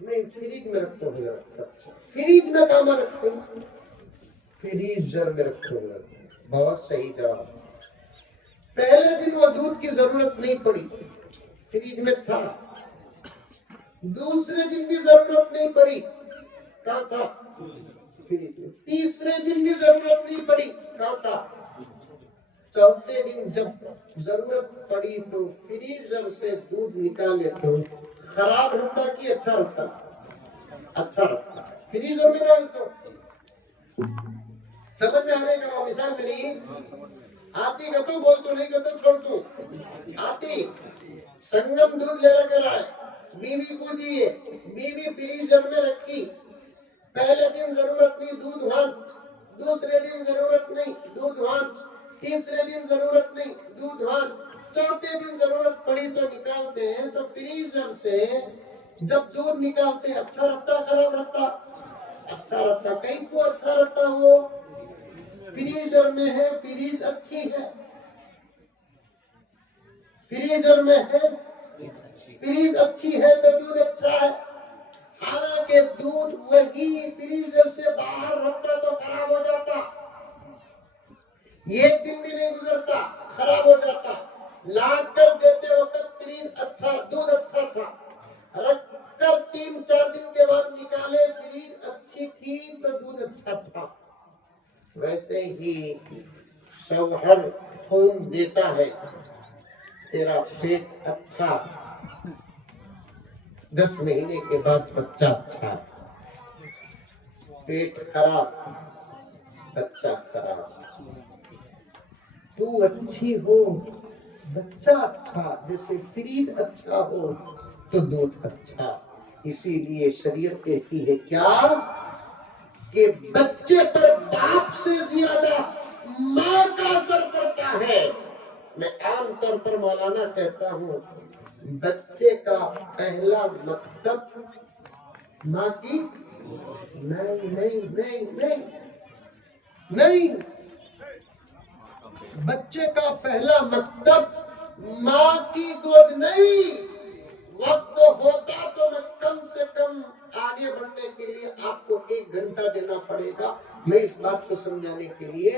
نہیں فریج میں رکھتا ہوں حضرت. اچھا فریج میں کہاں رکھتے ہوں؟ فریزر میں رکھتے ہوں. بہت صحیح جواب. پہلے دن وہ دودھ کی ضرورت نہیں پڑی، فریج میں تھا. دوسرے دن بھی ضرورت نہیں پڑی، کہاں تھا؟ فریج میں. تیسرے دن بھی ضرورت نہیں پڑی، کہاں تھا؟ چوتھے دن جب ضرورت پڑی تو فریزر سے دودھ نکالے تو خراب رہتا کہ اچھا رہتا؟ اچھا رہتا. فریزر میں ڈال سو. سمجھ میں آنے کا مثال میری آتی کا تو بول تو نہیں کا تو چھوڑ دوں. آتی سنگم دودھ لے کر آئے، بیوی کو دیے، بیوی فریزر میں رکھی. پہلے دن ضرورت نہیں دودھ وانچ، دوسرے دن ضرورت نہیں دودھ وانچ، تیسرے دن ضرورت نہیں دودھ وانچ، چوتھے دن ضرورت پڑی تو نکالتے ہیں. تو فریزر سے جب دودھ نکالتے اچھا رہتا خراب رہتا؟ اچھا رہتا. کہیں کو اچھا رہتا ہو فریزر میں ہے، فریز اچھی ہے. فریزر میں ہے، فریز اچھی ہے تو دودھ اچھا ہے. حالانکہ دودھ وہی فریزر سے باہر رکھتا تو خراب ہو جاتا. ایک دن بھی نہیں گزرتا خراب ہو جاتا. لا کر دیتے وقت فریز اچھا دودھ اچھا تھا، رکھ کر 3-4 دن کے بعد نکالے فریز اچھی تھی تو دودھ اچھا تھا. ویسے ہی شوہر خون دیتا ہے، تیرا پیٹ اچھا، 10 مہینے کے بعد بچہ اچھا، پیٹ خراب بچہ خراب. تو اچھی ہو بچہ اچھا، جیسے فریج اچھا ہو تو دودھ اچھا. اسی لیے شریعت کہتی ہے کیا کہ بچے پر باپ سے زیادہ ماں کا اثر پڑتا ہے. میں عام طور پر مولانا کہتا ہوں بچے کا پہلا مکتب ماں کی نہیں نہیں نہیں نہیں نہیں بچے کا پہلا مکتب ماں کی گود نہیں. وقت ہوتا تو میں کم سے کم آگے بڑھنے کے لیے آپ کو 1 گھنٹہ دینا پڑے گا. میں اس بات کو سمجھانے کے لیے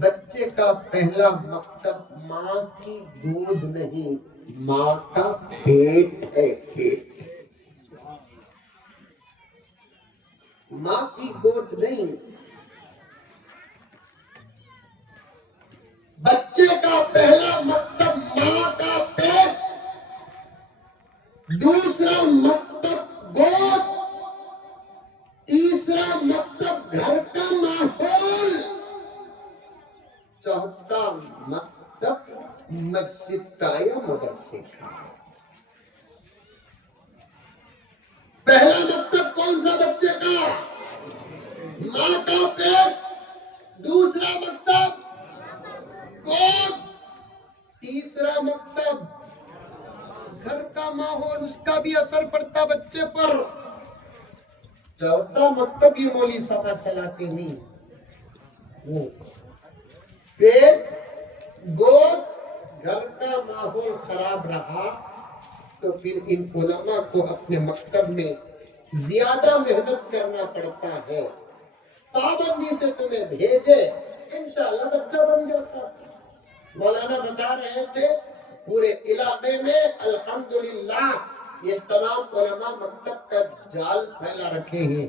بچے کا پہلا مکتب ماں کی گود نہیں، ماں کا پیٹ ہے. پیٹ ماں کی گود نہیں. بچے کا پہلا مکتب ماں کا پیٹ، دوسرا مکتب گود، تیسرا مکتب گھر کا ماحول، چوتھا مکتب مسجد کا یا مدرسے کا. پہلا مکتب کون سا بچے کا؟ ماں کا پیٹ. دوسرا مکتب گود، تیسرا مکتب گھر کا ماحول، اس کا بھی اثر پڑتا بچے پر. چوتھا مکتب یہ مولی صاحب چلاتے نہیں. وہ پیٹ گود گھر کا ماحول خراب رہا تو پھر ان علماء کو اپنے مکتب میں زیادہ محنت کرنا پڑتا ہے. پابندی سے تمہیں بھیجے انشاءاللہ بچہ بن جاتا. مولانا بتا رہے تھے پورے علاقے میں الحمدللہ یہ تمام علماء مکتب کا جال پھیلا رکھے ہیں.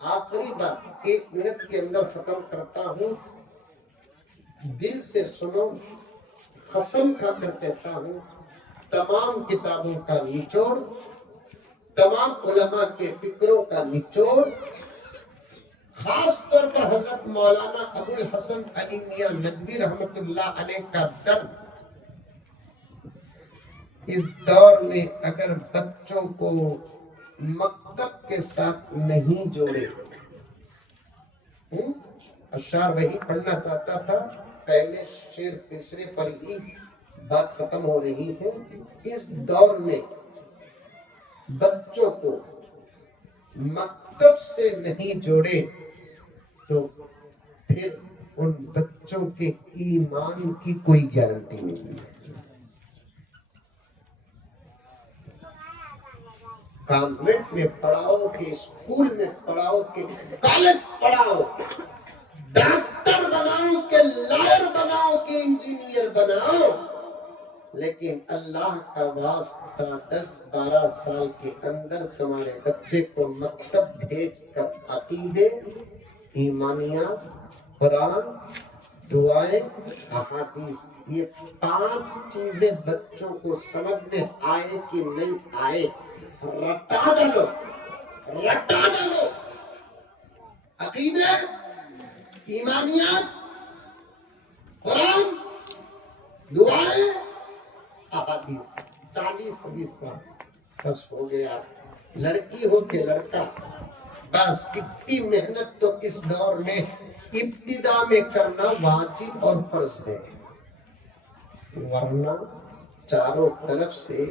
آخری بات 1 منٹ کے اندر ختم کرتا ہوں. دل سے سنو، قسم کھا کر کہتا ہوں تمام کتابوں کا نچوڑ، تمام علماء کے فکروں کا نچوڑ، خاص طور پر حضرت مولانا ابو الحسن علی میاں ندوی رحمت اللہ علیہ کا درد. اس دور میں اگر بچوں کو مکتب کے ساتھ نہیں جوڑے، اشعار وہی پڑھنا چاہتا تھا، پہلے شعر تیسرے پر ہی بات ختم ہو رہی ہے. اس دور میں بچوں کو مکتب سے نہیں جوڑے تو پھر ان بچوں کے ایمان کی کوئی گارنٹی نہیں ہے. کانوینٹ میں پڑھاؤ کہ اسکول میں پڑھاؤ کہ کالج پڑھاؤ، ڈاکٹر بناؤ کہ لائر بناؤ کہ انجینئر بناؤ، لیکن اللہ کا واسطہ 10-12 سال کے اندر تمہارے بچے کو مکتب بھیج کر عقیدے، ایمانیات، قرآن، دعائیں، احادیث، یہ 5 چیزیں بچوں کو سمجھ میں آئے کہ نہیں آئے، رٹا ڈالو، رٹا ڈالو۔ عقیدے، ایمانیات، قرآن، دعائیں، احادیث، 40 سال بس ہو گیا۔ لڑکی ہو کہ لڑکا، بس اتنی محنت تو اس دور میں ابتدا میں کرنا واجب اور فرض ہے، ورنہ چاروں طرف سے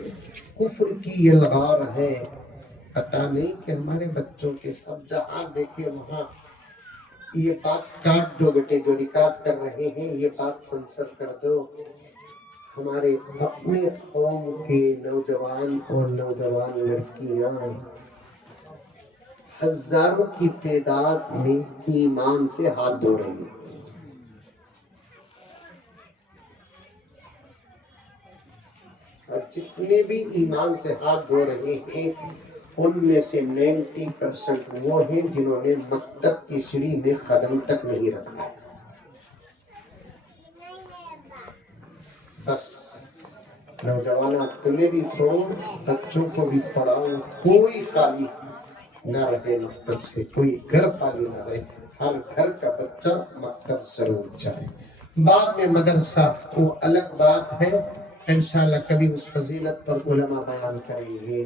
کفر کی یلغار ہے۔ پتہ نہیں کہ ہمارے بچوں کے سب جہاں دیکھے وہاں یہ بات کاٹ دو بیٹے، جو ریکارڈ کر رہے ہیں یہ بات سنسر کر دو۔ ہمارے اپنے قوم کے نوجوان اور نوجوان لڑکیاں ہزاروں کی تعداد میں ایمان سے ہاتھ دھو رہی ہیں۔ اور جتنے بھی ایمان سے ہاتھ دھو رہے ہیں ان میں سے 90% وہ ہیں جنہوں نے مکتب کی سیڑھی میں قدم تک نہیں رکھا ہے۔ بس نوجوانہ تمہیں بھی پڑھو، بچوں کو بھی پڑھاؤ، کوئی خالی نہ رہے مکتب سے، کوئی گھر خالی نہ رہے، ہر گھر کا بچہ مکتب ضرور جائے۔ بعد میں مدرسہ وہ الگ بات ہے، انشاءاللہ کبھی اس فضیلت پر علماء بیان کریں گے۔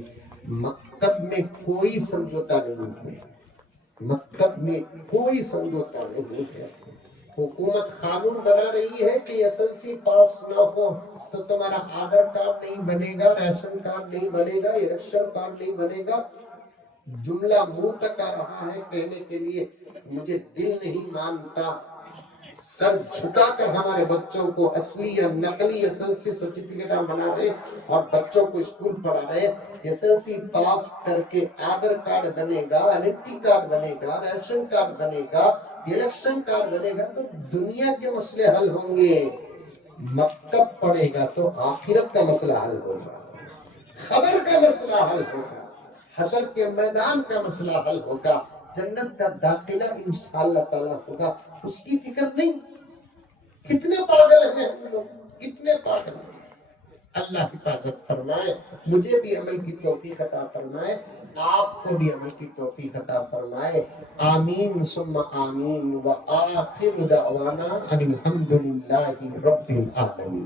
مکتب میں کوئی سمجھوتا نہیں ہے، مکتب میں کوئی سمجھوتا نہیں ہے۔ حکومت قانون بنا رہی ہے کہ SSLC پاس نہ ہو تو تمہارا آدھار کارڈ نہیں بنے گا، ریشن کارڈ نہیں بنے گا، الیکشن کارڈ نہیں بنے گا۔ جملہ منہ تک آ رہا ہے کہنے کے لیے، مجھے دل نہیں مانتا۔ سر جھکا کر ہمارے بچوں کو اصلی یا نقلی SSLC سرٹیفکیٹ ہم بنا رہے اور بچوں کو اسکول پڑھا رہے۔ SSLC پاس کر کے آدھار کارڈ بنے گا، آئیڈینٹی کارڈ بنے گا، ریشن کارڈ بنے گا، الیکشن کارڈ بنے گا تو دنیا کے مسئلے حل ہوں گے۔ مکتب پڑھے گا تو آخرت کا مسئلہ حل ہوگا، خبر کا مسئلہ حل ہوگا، حشر کے میدان کا مسئلہ حل ہوگا، جنت کا داخلہ انشاءاللہ تعالیٰ ہوگا۔ اس کی فکر نہیں۔ کتنے پاگل ہیں ہم لوگ، کتنے پاگل ہیں۔ اللہ حفاظت فرمائے، مجھے بھی عمل کی توفیق عطا فرمائے، آپ کو بھی عمل کی توفیق عطا فرمائے۔ آمین ثم آمین، وآخر دعوانا ان الحمدللہ رب العالمین۔